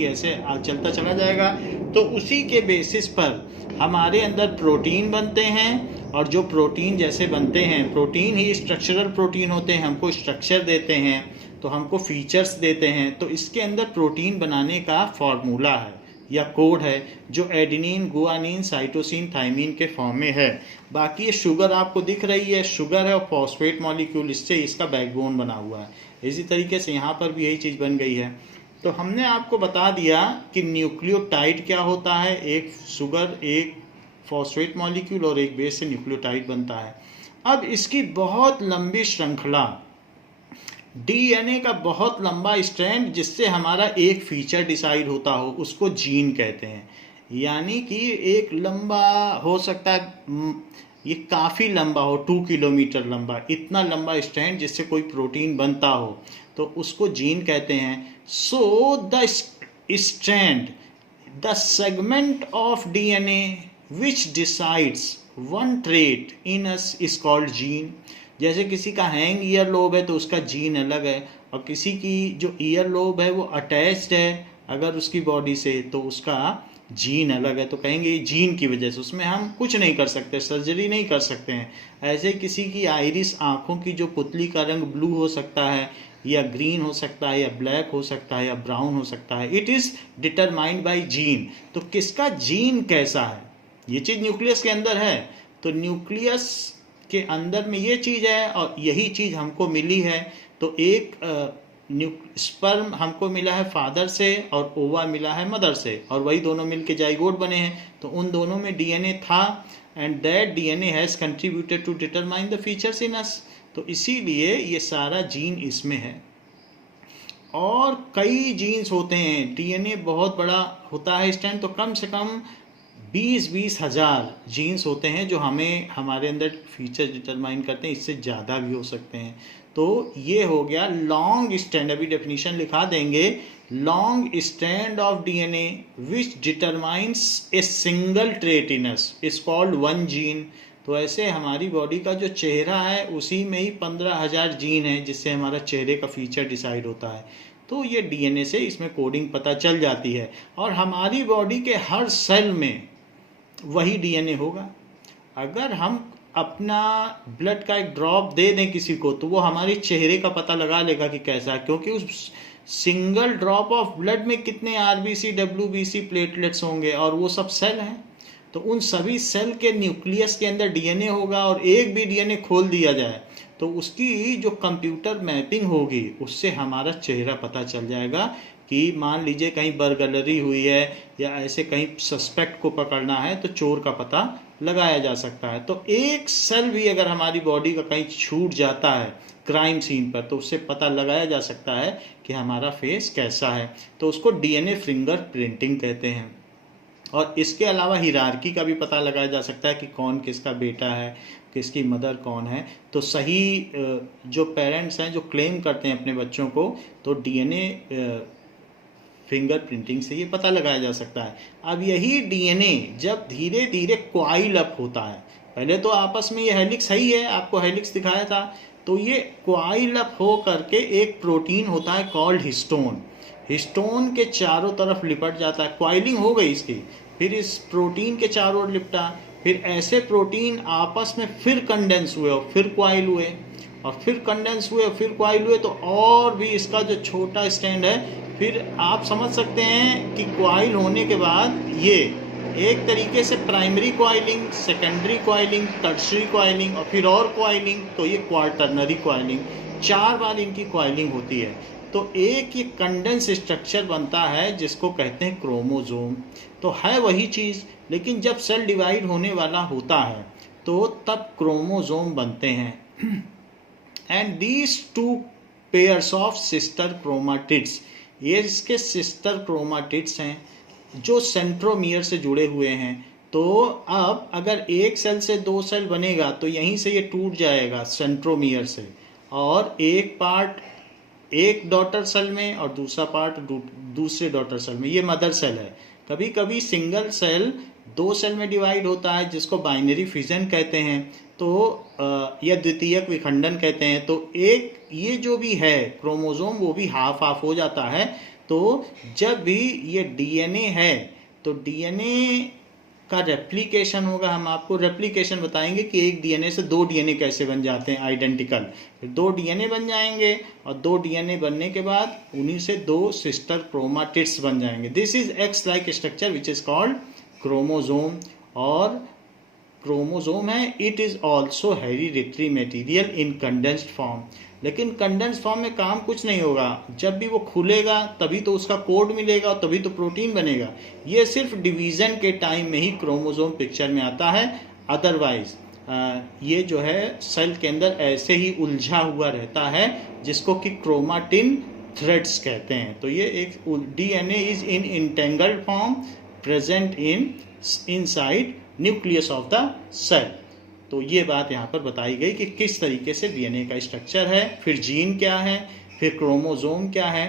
ऐसे चलता चला जाएगा। तो उसी के बेसिस पर हमारे अंदर प्रोटीन बनते हैं, और जो प्रोटीन जैसे बनते हैं, प्रोटीन ही स्ट्रक्चरल प्रोटीन होते हैं, हमको स्ट्रक्चर देते हैं तो हमको फीचर्स देते हैं। तो इसके अंदर प्रोटीन बनाने का फॉर्मूला है या कोड है जो एडिनिन, गुआनिन, साइटोसिन, थायमीन के फॉर्म में है। बाकी ये शुगर आपको दिख रही है, शुगर है और फॉस्फेट मॉलिक्यूल, इससे इसका बैकबोन बना हुआ है। इसी तरीके से यहाँ पर भी यही चीज़ बन गई है। तो हमने आपको बता दिया कि न्यूक्लियोटाइड क्या होता है, एक शुगर, एक फॉस्फेट मॉलिक्यूल और एक बेस से न्यूक्लियोटाइड बनता है। अब इसकी बहुत लंबी श्रृंखला, डीएनए का बहुत लंबा स्ट्रैंड जिससे हमारा एक फीचर डिसाइड होता हो, उसको जीन कहते हैं। यानी कि एक लंबा हो सकता है, ये काफ़ी लंबा हो, 2 किलोमीटर लंबा, इतना लंबा स्ट्रैंड जिससे कोई प्रोटीन बनता हो, तो उसको जीन कहते हैं। So the strand, the segment of DNA which decides one trait in us is called gene. जैसे किसी का हैंग ईयर लोब है तो उसका जीन अलग है, और किसी की जो ईयर लोब है वो अटैच्ड है अगर उसकी बॉडी से, तो उसका जीन अलग है, तो कहेंगे ये जीन की वजह से, उसमें हम कुछ नहीं कर सकते, सर्जरी नहीं कर सकते हैं। ऐसे किसी की आइरिस, आँखों की जो पुतली का रंग ब्लू हो सकता है, या ग्रीन हो सकता है, या ब्लैक हो सकता है, या ब्राउन हो सकता है, it is determined by gene. तो किसका जीन कैसा है, ये चीज़ न्यूक्लियस के अंदर है। तो न्यूक्लियस के अंदर में ये चीज़ है और यही चीज़ हमको मिली है। तो एक स्पर्म हमको मिला है फादर से और ओवा मिला है मदर से, और वही दोनों मिलके जाइगोट बने हैं। तो उन दोनों में डीएनए था, and that DNA has contributed to determine the features in us. तो इसीलिए ये सारा जीन इसमें है। और कई जीन्स होते हैं, डीएनए बहुत बड़ा होता है इस टाइम, तो कम से कम 20-20 हज़ार जीन्स होते हैं जो हमें हमारे अंदर फीचर डिटरमाइन करते हैं, इससे ज़्यादा भी हो सकते हैं। तो ये हो गया लॉन्ग स्टैंड, अभी डेफिनेशन लिखा देंगे। Long stand of DNA which determines a single trait in us is called one gene. तो ऐसे हमारी बॉडी का जो चेहरा है उसी में ही 15,000 जीन है जिससे हमारा चेहरे का फीचर डिसाइड होता है। तो ये डीएनए से इसमें कोडिंग पता चल जाती है, और हमारी बॉडी के हर सेल में वही डीएनए होगा। अगर हम अपना ब्लड का एक ड्रॉप दे दें किसी को, तो वो हमारे चेहरे का पता लगा लेगा कि कैसा है, क्योंकि उस सिंगल ड्रॉप ऑफ ब्लड में कितने आरबीसी, डब्ल्यूबीसी, प्लेटलेट्स होंगे, और वो सब सेल हैं। तो उन सभी सेल के न्यूक्लियस के अंदर डीएनए होगा, और एक भी डीएनए खोल दिया जाए तो उसकी जो कंप्यूटर मैपिंग होगी उससे हमारा चेहरा पता चल जाएगा। कि मान लीजिए कहीं बर्गलरी हुई है या ऐसे कहीं सस्पेक्ट को पकड़ना है, तो चोर का पता लगाया जा सकता है। तो एक सेल भी अगर हमारी बॉडी का कहीं छूट जाता है क्राइम सीन पर, तो उससे पता लगाया जा सकता है कि हमारा फेस कैसा है। तो उसको डीएनए फिंगर प्रिंटिंग कहते हैं। और इसके अलावा हिरार्की का भी पता लगाया जा सकता है कि कौन किसका बेटा है, किसकी मदर कौन है। तो सही जो पेरेंट्स हैं जो क्लेम करते हैं अपने बच्चों को, तो डीएनए फिंगर प्रिंटिंग से ये पता लगाया जा सकता है। अब यही डीएनए जब धीरे धीरे क्वाइल अप होता है, पहले तो आपस में ये हेलिक्स है ही है, आपको हेलिक्स दिखाया था, तो ये क्वाइल अप हो करके एक प्रोटीन होता है कॉल्ड हिस्टोन। हिस्टोन के चारों तरफ लिपट जाता है, क्वाइलिंग हो गई इसकी, फिर इस प्रोटीन के चारों ओर लिपटा, फिर ऐसे प्रोटीन आपस में फिर कंडेंस हुए और फिर क्वाइल हुए, और फिर कंडेंस हुए और फिर क्वाइल हुए। तो और भी इसका जो छोटा स्टैंड है, फिर आप समझ सकते हैं कि क्वाइल होने के बाद ये एक तरीके से primary coiling, secondary coiling, tertiary coiling और फिर और क्वाइलिंग, तो ये क्वार्टरनरी क्वाइलिंग, 4 बार इनकी क्वाइलिंग होती है। तो एक ये कंडेंस स्ट्रक्चर बनता है जिसको कहते हैं क्रोमोजोम। तो है वही चीज़, लेकिन जब सेल डिवाइड होने वाला होता है तो तब क्रोमोजोम बनते हैं। And these 2 pairs of sister chromatids, ये इसके सिस्टर क्रोमाटिड्स हैं जो सेंट्रोमियर से जुड़े हुए हैं। तो अब अगर एक सेल से 2 सेल बनेगा तो यहीं से ये टूट जाएगा सेंट्रोमियर से, और एक पार्ट एक डॉटर सेल में और दूसरा पार्ट दूसरे डॉटर सेल में, ये मदर सेल है। कभी कभी सिंगल सेल 2 सेल में डिवाइड होता है जिसको बाइनरी फिजन कहते हैं, तो या द्वितीयक विखंडन कहते हैं। तो एक ये जो भी है क्रोमोजोम वो भी हाफ हाफ हो जाता है। तो जब भी ये डीएनए है तो डीएनए का रेप्लिकेशन होगा। हम आपको रेप्लिकेशन बताएंगे कि एक डीएनए से 2 डीएनए कैसे बन जाते हैं आइडेंटिकल, फिर 2 डीएनए बन जाएंगे, और 2 डीएनए बनने के बाद उन्हीं से 2 सिस्टर क्रोमाटिड्स बन जाएंगे। This is x like structure which is called chromosome. और क्रोमोजोम है, it is also hereditary material in condensed form. लेकिन कंडेंस फॉर्म में काम कुछ नहीं होगा, जब भी वो खुलेगा तभी तो उसका कोड मिलेगा और तभी तो प्रोटीन बनेगा। ये सिर्फ डिवीज़न के टाइम में ही क्रोमोजोम पिक्चर में आता है, अदरवाइज ये जो है सेल के अंदर ऐसे ही उलझा हुआ रहता है जिसको कि क्रोमाटिन थ्रेड्स कहते हैं। तो ये एक DNA is in entangled form present in inside nucleus of the cell. तो ये बात यहाँ पर बताई गई कि किस तरीके से डीएनए का स्ट्रक्चर है, फिर जीन क्या है, फिर क्रोमोजोम क्या है।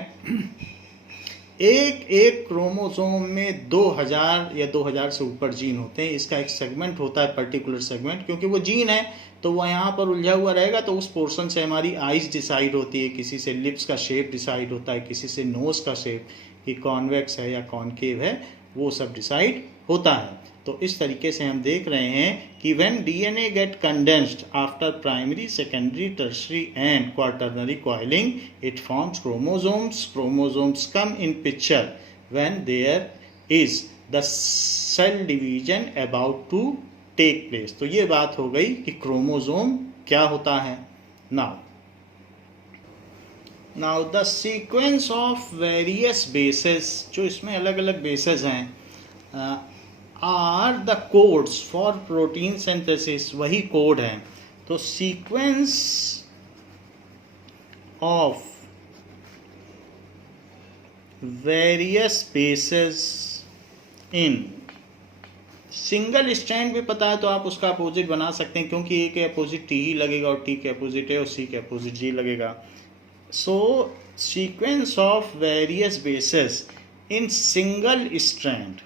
एक क्रोमोजोम में 2000 या 2000 से ऊपर जीन होते हैं। इसका एक सेगमेंट होता है, पर्टिकुलर सेगमेंट, क्योंकि वो जीन है तो वो यहाँ पर उलझा हुआ रहेगा। तो उस पोर्शन से हमारी आइज डिसाइड होती है, किसी से लिप्स का शेप डिसाइड होता है, किसी से नोज का शेप, कि कॉन्वेक्स है या कॉनकेव है, वो सब डिसाइड होता है। तो इस तरीके से हम देख रहे हैं कि when DNA get condensed after primary, secondary, tertiary and quaternary coiling, it forms chromosomes. Chromosomes come in picture when there is the cell division about to take place. तो ये बात हो गई कि क्रोमोसोम क्या होता है। Now the sequence of various bases, जो इसमें अलग अलग बेसेस हैं, are the codes for protein synthesis, वही कोड है। तो sequence of various bases in single strand भी पता है तो आप उसका अपोजिट बना सकते हैं, क्योंकि ए के अपोजिट टी ही लगेगा और टी के अपोजिट ए और सी के अपोजिट जी लगेगा। So sequence of various bases in single strand,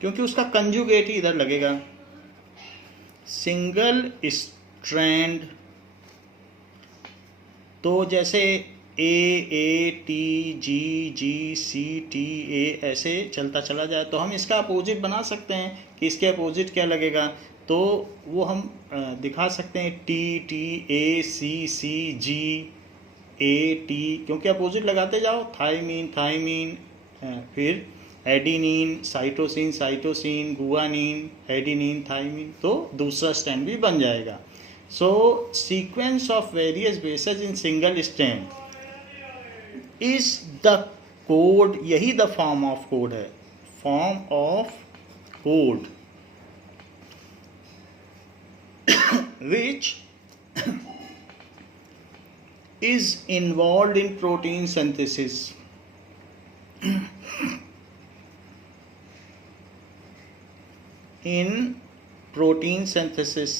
क्योंकि उसका कंजुगेट ही इधर लगेगा। सिंगल स्ट्रैंड, तो जैसे A T G ji C T A ऐसे चलता चला जाए, तो हम इसका अपोजिट बना सकते हैं कि इसके अपोजिट क्या लगेगा। तो वो हम दिखा सकते हैं T T A C C G A T, क्योंकि अपोजिट लगाते जाओ, थायमीन थायमीन, फिर adenine, cytosine cytosine, guanine, adenine, thymine, तो दूसरा स्ट्रैंड भी बन जाएगा। So sequence of various bases in single strand is the code, यही द फॉर्म ऑफ कोड है, form of code which is involved in protein synthesis. In protein synthesis,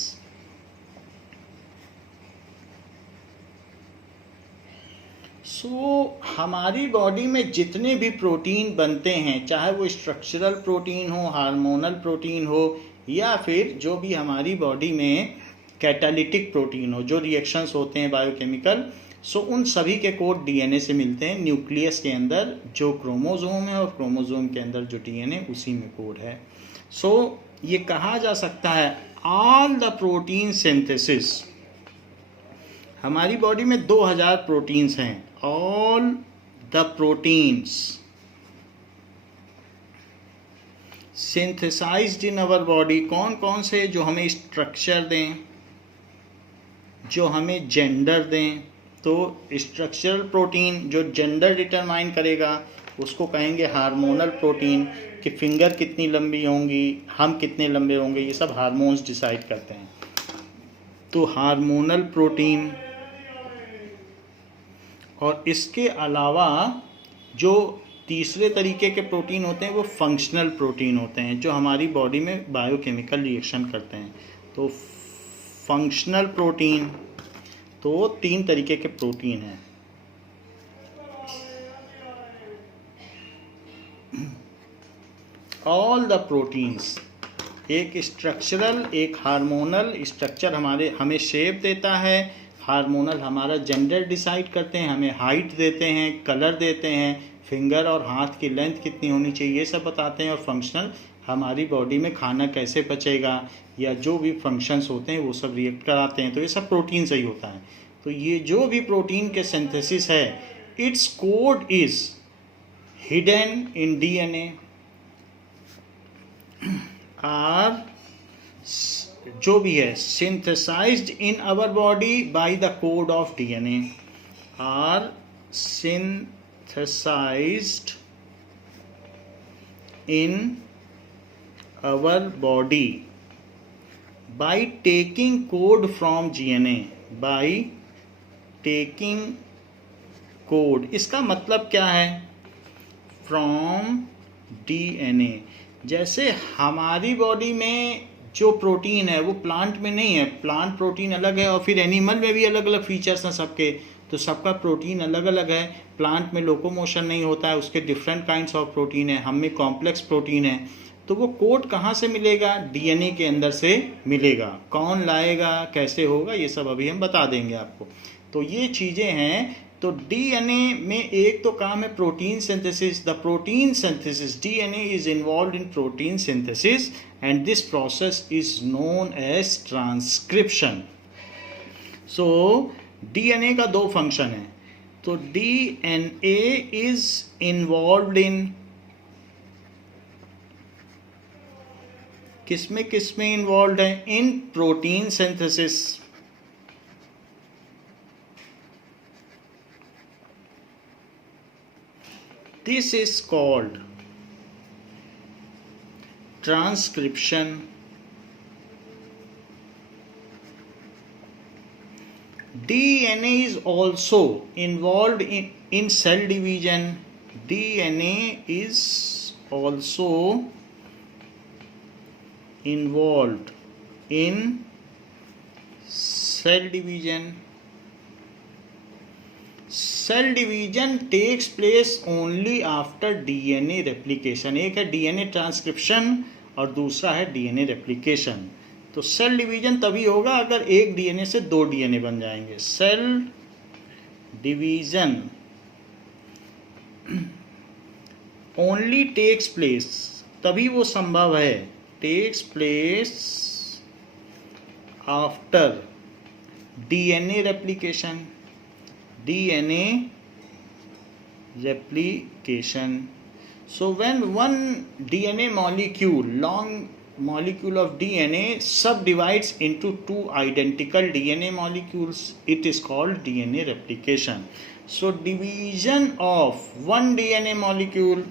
हमारी body में जितने भी प्रोटीन बनते हैं, चाहे वो स्ट्रक्चरल प्रोटीन हो, हार्मोनल प्रोटीन हो, या फिर जो भी हमारी बॉडी में कैटालिटिक प्रोटीन हो, जो रिएक्शंस होते हैं बायोकेमिकल, उन सभी के कोड डीएनए से मिलते हैं। न्यूक्लियस के अंदर जो क्रोमोसोम है और क्रोमोसोम के अंदर जो डीएनए, उसी में कोड है। ये कहा जा सकता है ऑल द प्रोटीन सिंथेसिस, हमारी बॉडी में 2000 प्रोटीन्स हैं। All the proteins synthesized in our body, कौन कौन से, जो हमें स्ट्रक्चर दें, जो हमें जेंडर दें। तो स्ट्रक्चरल प्रोटीन जो जेंडर डिटरमाइन करेगा उसको कहेंगे हार्मोनल प्रोटीन, कि फिंगर कितनी लंबी होंगी, हम कितने लंबे होंगे, ये सब हार्मोन्स डिसाइड करते हैं। तो हार्मोनल प्रोटीन, और इसके अलावा जो तीसरे तरीके के प्रोटीन होते हैं वो फंक्शनल प्रोटीन होते हैं, जो हमारी बॉडी में बायोकेमिकल रिएक्शन करते हैं। तो फंक्शनल प्रोटीन, तो 3 तरीके के प्रोटीन हैं। ऑल द प्रोटीन्स, एक स्ट्रक्चरल, एक हार्मोनल। स्ट्रक्चर हमें शेप देता है, हार्मोनल हमारा जेंडर डिसाइड करते हैं, हमें हाइट देते हैं, कलर देते हैं, फिंगर और हाथ की लेंथ कितनी होनी चाहिए, ये सब बताते हैं। और फंक्शनल हमारी बॉडी में खाना कैसे पचेगा, या जो भी फंक्शंस होते हैं वो सब रिएक्ट कराते हैं। तो ये सब प्रोटीन से ही होता है। तो ये जो भी प्रोटीन के सिंथेसिस है, its code is hidden in DNA, are जो भी है synthesized in our body by the code of DNA, are synthesized in our body by taking code from DNA, by taking code, इसका मतलब क्या है, from DNA। जैसे हमारी body में जो प्रोटीन है वो प्लांट में नहीं है, प्लांट प्रोटीन अलग है, और फिर एनिमल में भी अलग अलग फीचर्स हैं सबके, तो सबका प्रोटीन अलग अलग है। प्लांट में लोकोमोशन नहीं होता है, उसके डिफरेंट काइंड्स ऑफ प्रोटीन है, हम में कॉम्प्लेक्स प्रोटीन है। तो वो कोड कहाँ से मिलेगा, डीएनए के अंदर से मिलेगा। कौन लाएगा, कैसे होगा, ये सब अभी हम बता देंगे आपको। तो ये चीज़ें हैं। तो डीएनए में एक तो काम है protein synthesis. The protein synthesis, DNA is involve in protein synthesis and this process is known as transcription. So DNA का दो फंक्शन है. तो डीएनए इज इन्वॉल्व इन किसमें इन्वॉल्व है? इन protein synthesis. This is called transcription. DNA is also involved in cell division. DNA is also involved in cell division. Cell division takes place only after DNA replication. एक है DNA transcription और दूसरा है DNA replication. तो cell division तभी होगा अगर एक डीएनए से दो डीएनए बन जाएंगे. Cell division only takes place, तभी वो संभव है, takes place after DNA replication. DNA replication. So when one DNA molecule, long molecule of DNA subdivides into two identical DNA molecules, it is called DNA replication. So division of one DNA molecule,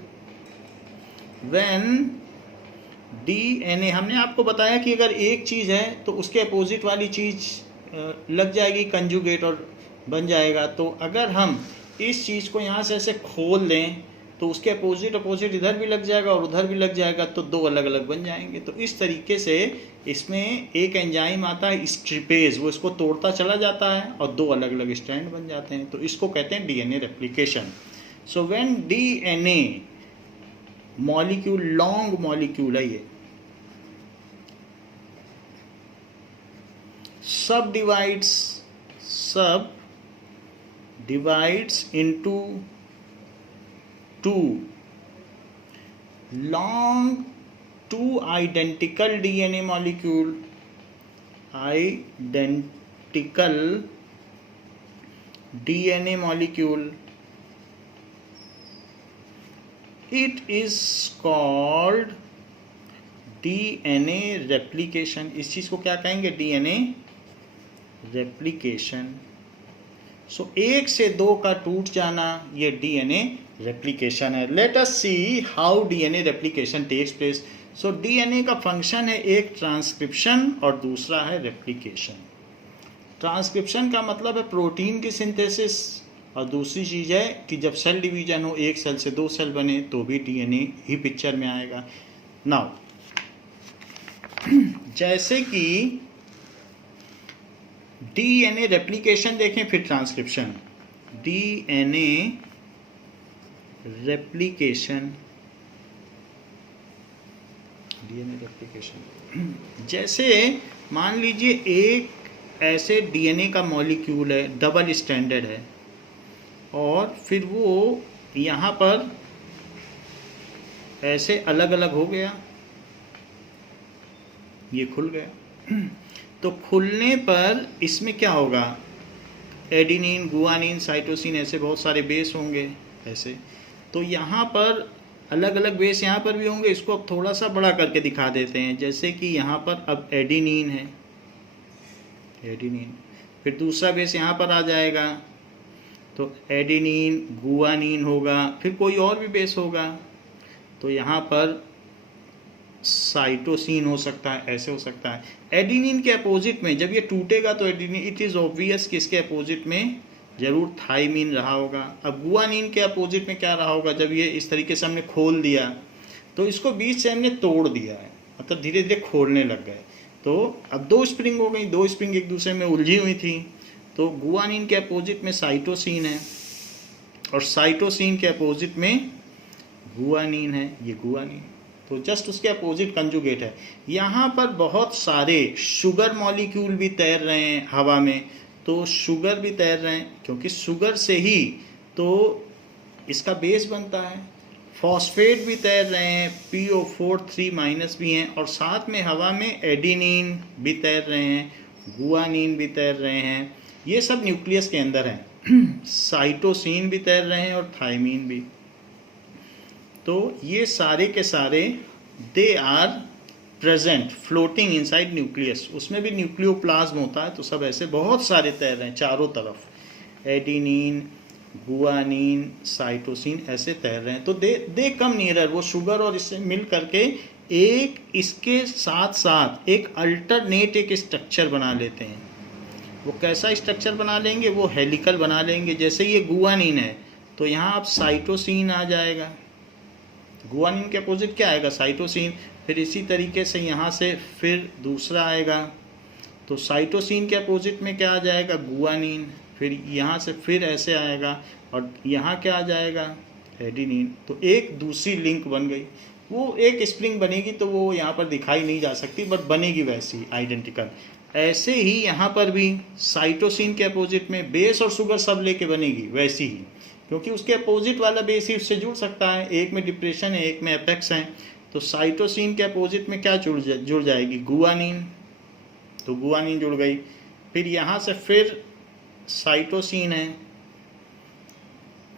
when DNA, हमने आपको बताया कि अगर एक चीज़ है तो उसके opposite वाली चीज़ लग जाएगी कंजुगेट और बन जाएगा. तो अगर हम इस चीज़ को यहाँ से ऐसे खोल दें तो उसके अपोजिट इधर भी लग जाएगा और उधर भी लग जाएगा, तो दो अलग अलग बन जाएंगे. तो इस तरीके से इसमें एक एंजाइम आता है स्ट्रिपेज, वो इसको तोड़ता चला जाता है और दो अलग अलग स्ट्रैंड बन जाते हैं. तो इसको कहते हैं DNA replication. So when DNA molecule, long molecule है ये, divides into two identical DNA molecule, it is called DNA replication. इस चीज को क्या कहेंगे? DNA replication. सो एक से दो का टूट जाना, ये डीएनए रेप्लिकेशन है. Let us see how DNA replication takes place. So DNA का फंक्शन है एक ट्रांसक्रिप्शन और दूसरा है रेप्लिकेशन. ट्रांसक्रिप्शन का मतलब है प्रोटीन की सिंथेसिस और दूसरी चीज़ है कि जब सेल डिवीजन हो, एक सेल से दो सेल बने, तो भी डीएनए ही पिक्चर में आएगा. नाउ जैसे कि डीएनए रेप्लिकेशन देखें, फिर ट्रांसक्रिप्शन. डीएनए रेप्लिकेशन, जैसे मान लीजिए एक ऐसे डीएनए का मॉलिक्यूल है, डबल स्ट्रैंडेड है, और फिर वो यहाँ पर ऐसे अलग अलग हो गया, ये खुल गया. तो खुलने पर इसमें क्या होगा? एडिनिन, गुआनिन, साइटोसिन, ऐसे बहुत सारे बेस होंगे ऐसे. तो यहाँ पर अलग अलग बेस यहाँ पर भी होंगे. इसको अब थोड़ा सा बड़ा करके दिखा देते हैं. जैसे कि यहाँ पर अब एडिनिन है, एडिनिन, फिर दूसरा बेस यहाँ पर आ जाएगा, तो एडिनिन, गुआनिन होगा, फिर कोई और भी बेस होगा, तो यहाँ पर साइटोसिन हो सकता है, ऐसे हो सकता है. एडिनिन के अपोजिट में जब ये टूटेगा तो एडिनिन, इट इज़ ऑब्वियस कि इसके अपोजिट में जरूर थाइमिन रहा होगा. अब गुआनिन के अपोजिट में क्या रहा होगा? जब ये इस तरीके से हमने खोल दिया तो इसको बीच से हमने तोड़ दिया है, मतलब धीरे धीरे खोलने लग गए. तो अब दो स्प्रिंग हो गई, दो स्प्रिंग एक दूसरे में उलझी हुई थी. तो गुआनिन के अपोजिट में साइटोसिन है और साइटोसिन के अपोजिट में गुआनिन है, ये गुआनिन. तो जस्ट उसके अपोजिट कंजुगेट है. यहाँ पर बहुत सारे शुगर मॉलिक्यूल भी तैर रहे हैं हवा में, तो शुगर भी तैर रहे हैं, क्योंकि शुगर से ही तो इसका बेस बनता है। फॉस्फेट भी तैर रहे हैं, PO4 3- भी हैं, और साथ में हवा में एडिनिन भी तैर रहे हैं, गुआनिन भी तैर रहे हैं। ये सब न्यूक्लियस के अंदर हैं। साइटोसिन भी तैर रहे हैं और थायमीन भी। तो ये सारे के सारे they are present floating inside nucleus. उसमें भी न्यूक्लियोप्लाज्म होता है, तो सब ऐसे बहुत सारे तैर रहे हैं चारों तरफ। एडिनिन, गुआनिन, साइटोसिन ऐसे तैर रहे हैं। तो दे कम नियरर, वो शुगर और इससे मिल करके एक इसके साथ साथ एक अल्टरनेट एक स्ट्रक्चर बना लेते हैं। वो कैसा स्ट्रक्चर बना लेंगे? वो हेलिकल बना लेंगे। जैसे ये गुआनिन है, तो यहाँ आप साइटोसिन आ जाएगा। गुआनिन के अपोजिट क्या आएगा? साइटोसिन। फिर इसी तरीके से यहाँ से फिर दूसरा आएगा, तो साइटोसिन के अपोजिट में क्या आ जाएगा? गुआनिन। फिर यहाँ से फिर ऐसे आएगा, और यहाँ क्या आ जाएगा? एडिनिन। तो एक दूसरी लिंक बन गई। वो एक स्प्रिंग बनेगी, तो वो यहाँ पर दिखाई नहीं जा सकती, बट बनेगी वैसी आइडेंटिकल। ऐसे ही यहाँ पर भी साइटोसिन के अपोजिट में बेस और शुगर सब लेके बनेगी वैसी ही, क्योंकि उसके अपोजिट वाला बेस ही उससे जुड़ सकता है। एक में डिप्रेशन है, एक में एपेक्स है। तो साइटोसिन के अपोजिट में क्या जुड़ जाएगी? गुआनिन। तो गुआनिन जुड़ गई। फिर यहाँ से फिर साइटोसिन है,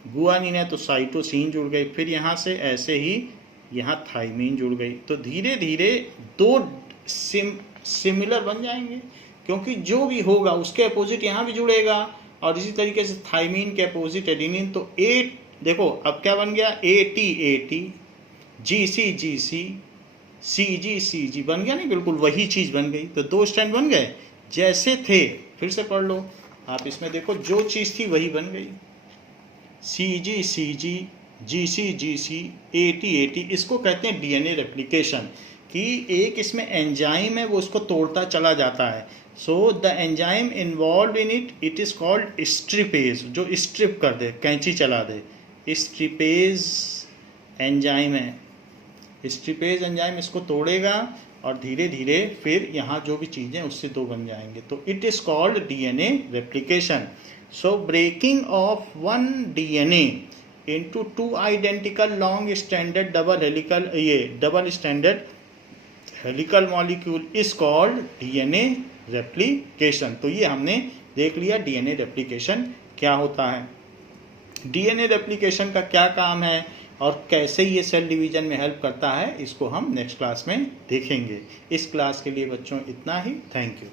गुआनिन है, तो साइटोसिन जुड़ गई। फिर यहाँ से ऐसे ही यहाँ थायमीन जुड़ गई। तो धीरे धीरे दो सिमिलर बन जाएंगे, क्योंकि जो भी होगा उसके अपोजिट यहाँ भी जुड़ेगा, और इसी तरीके से थायमीन के अपोजिट एडिनिन। तो देखो अब क्या बन गया? AT GC GC CG CG बन गया। नहीं, बिल्कुल वही चीज़ बन गई। तो दो स्टैंड बन गए जैसे थे। फिर से पढ़ लो आप, इसमें देखो जो चीज़ थी वही बन गई। CG CG GC GC AT इसको कहते हैं DNA रेप्लिकेशन, कि एक इसमें एंजाइम है, वो उसको तोड़ता चला जाता है। So the enzyme involve in it is called stripase, जो स्ट्रिप कर दे, कैंची चला दे, स्ट्रिपेज एंजाइम है। स्ट्रिपेज एंजाइम इसको तोड़ेगा, और धीरे धीरे फिर यहाँ जो भी चीज़ें उससे दो बन जाएंगे। तो it is called DNA replication. So breaking of one DNA into two identical long stranded double stranded helical molecule is called DNA replication। तो ये हमने देख लिया DNA रेप्लिकेशन क्या होता है, DNA रेप्लिकेशन का क्या काम है, और कैसे ये सेल डिवीजन में हेल्प करता है, इसको हम नेक्स्ट क्लास में देखेंगे। इस क्लास के लिए बच्चों इतना ही। Thank you.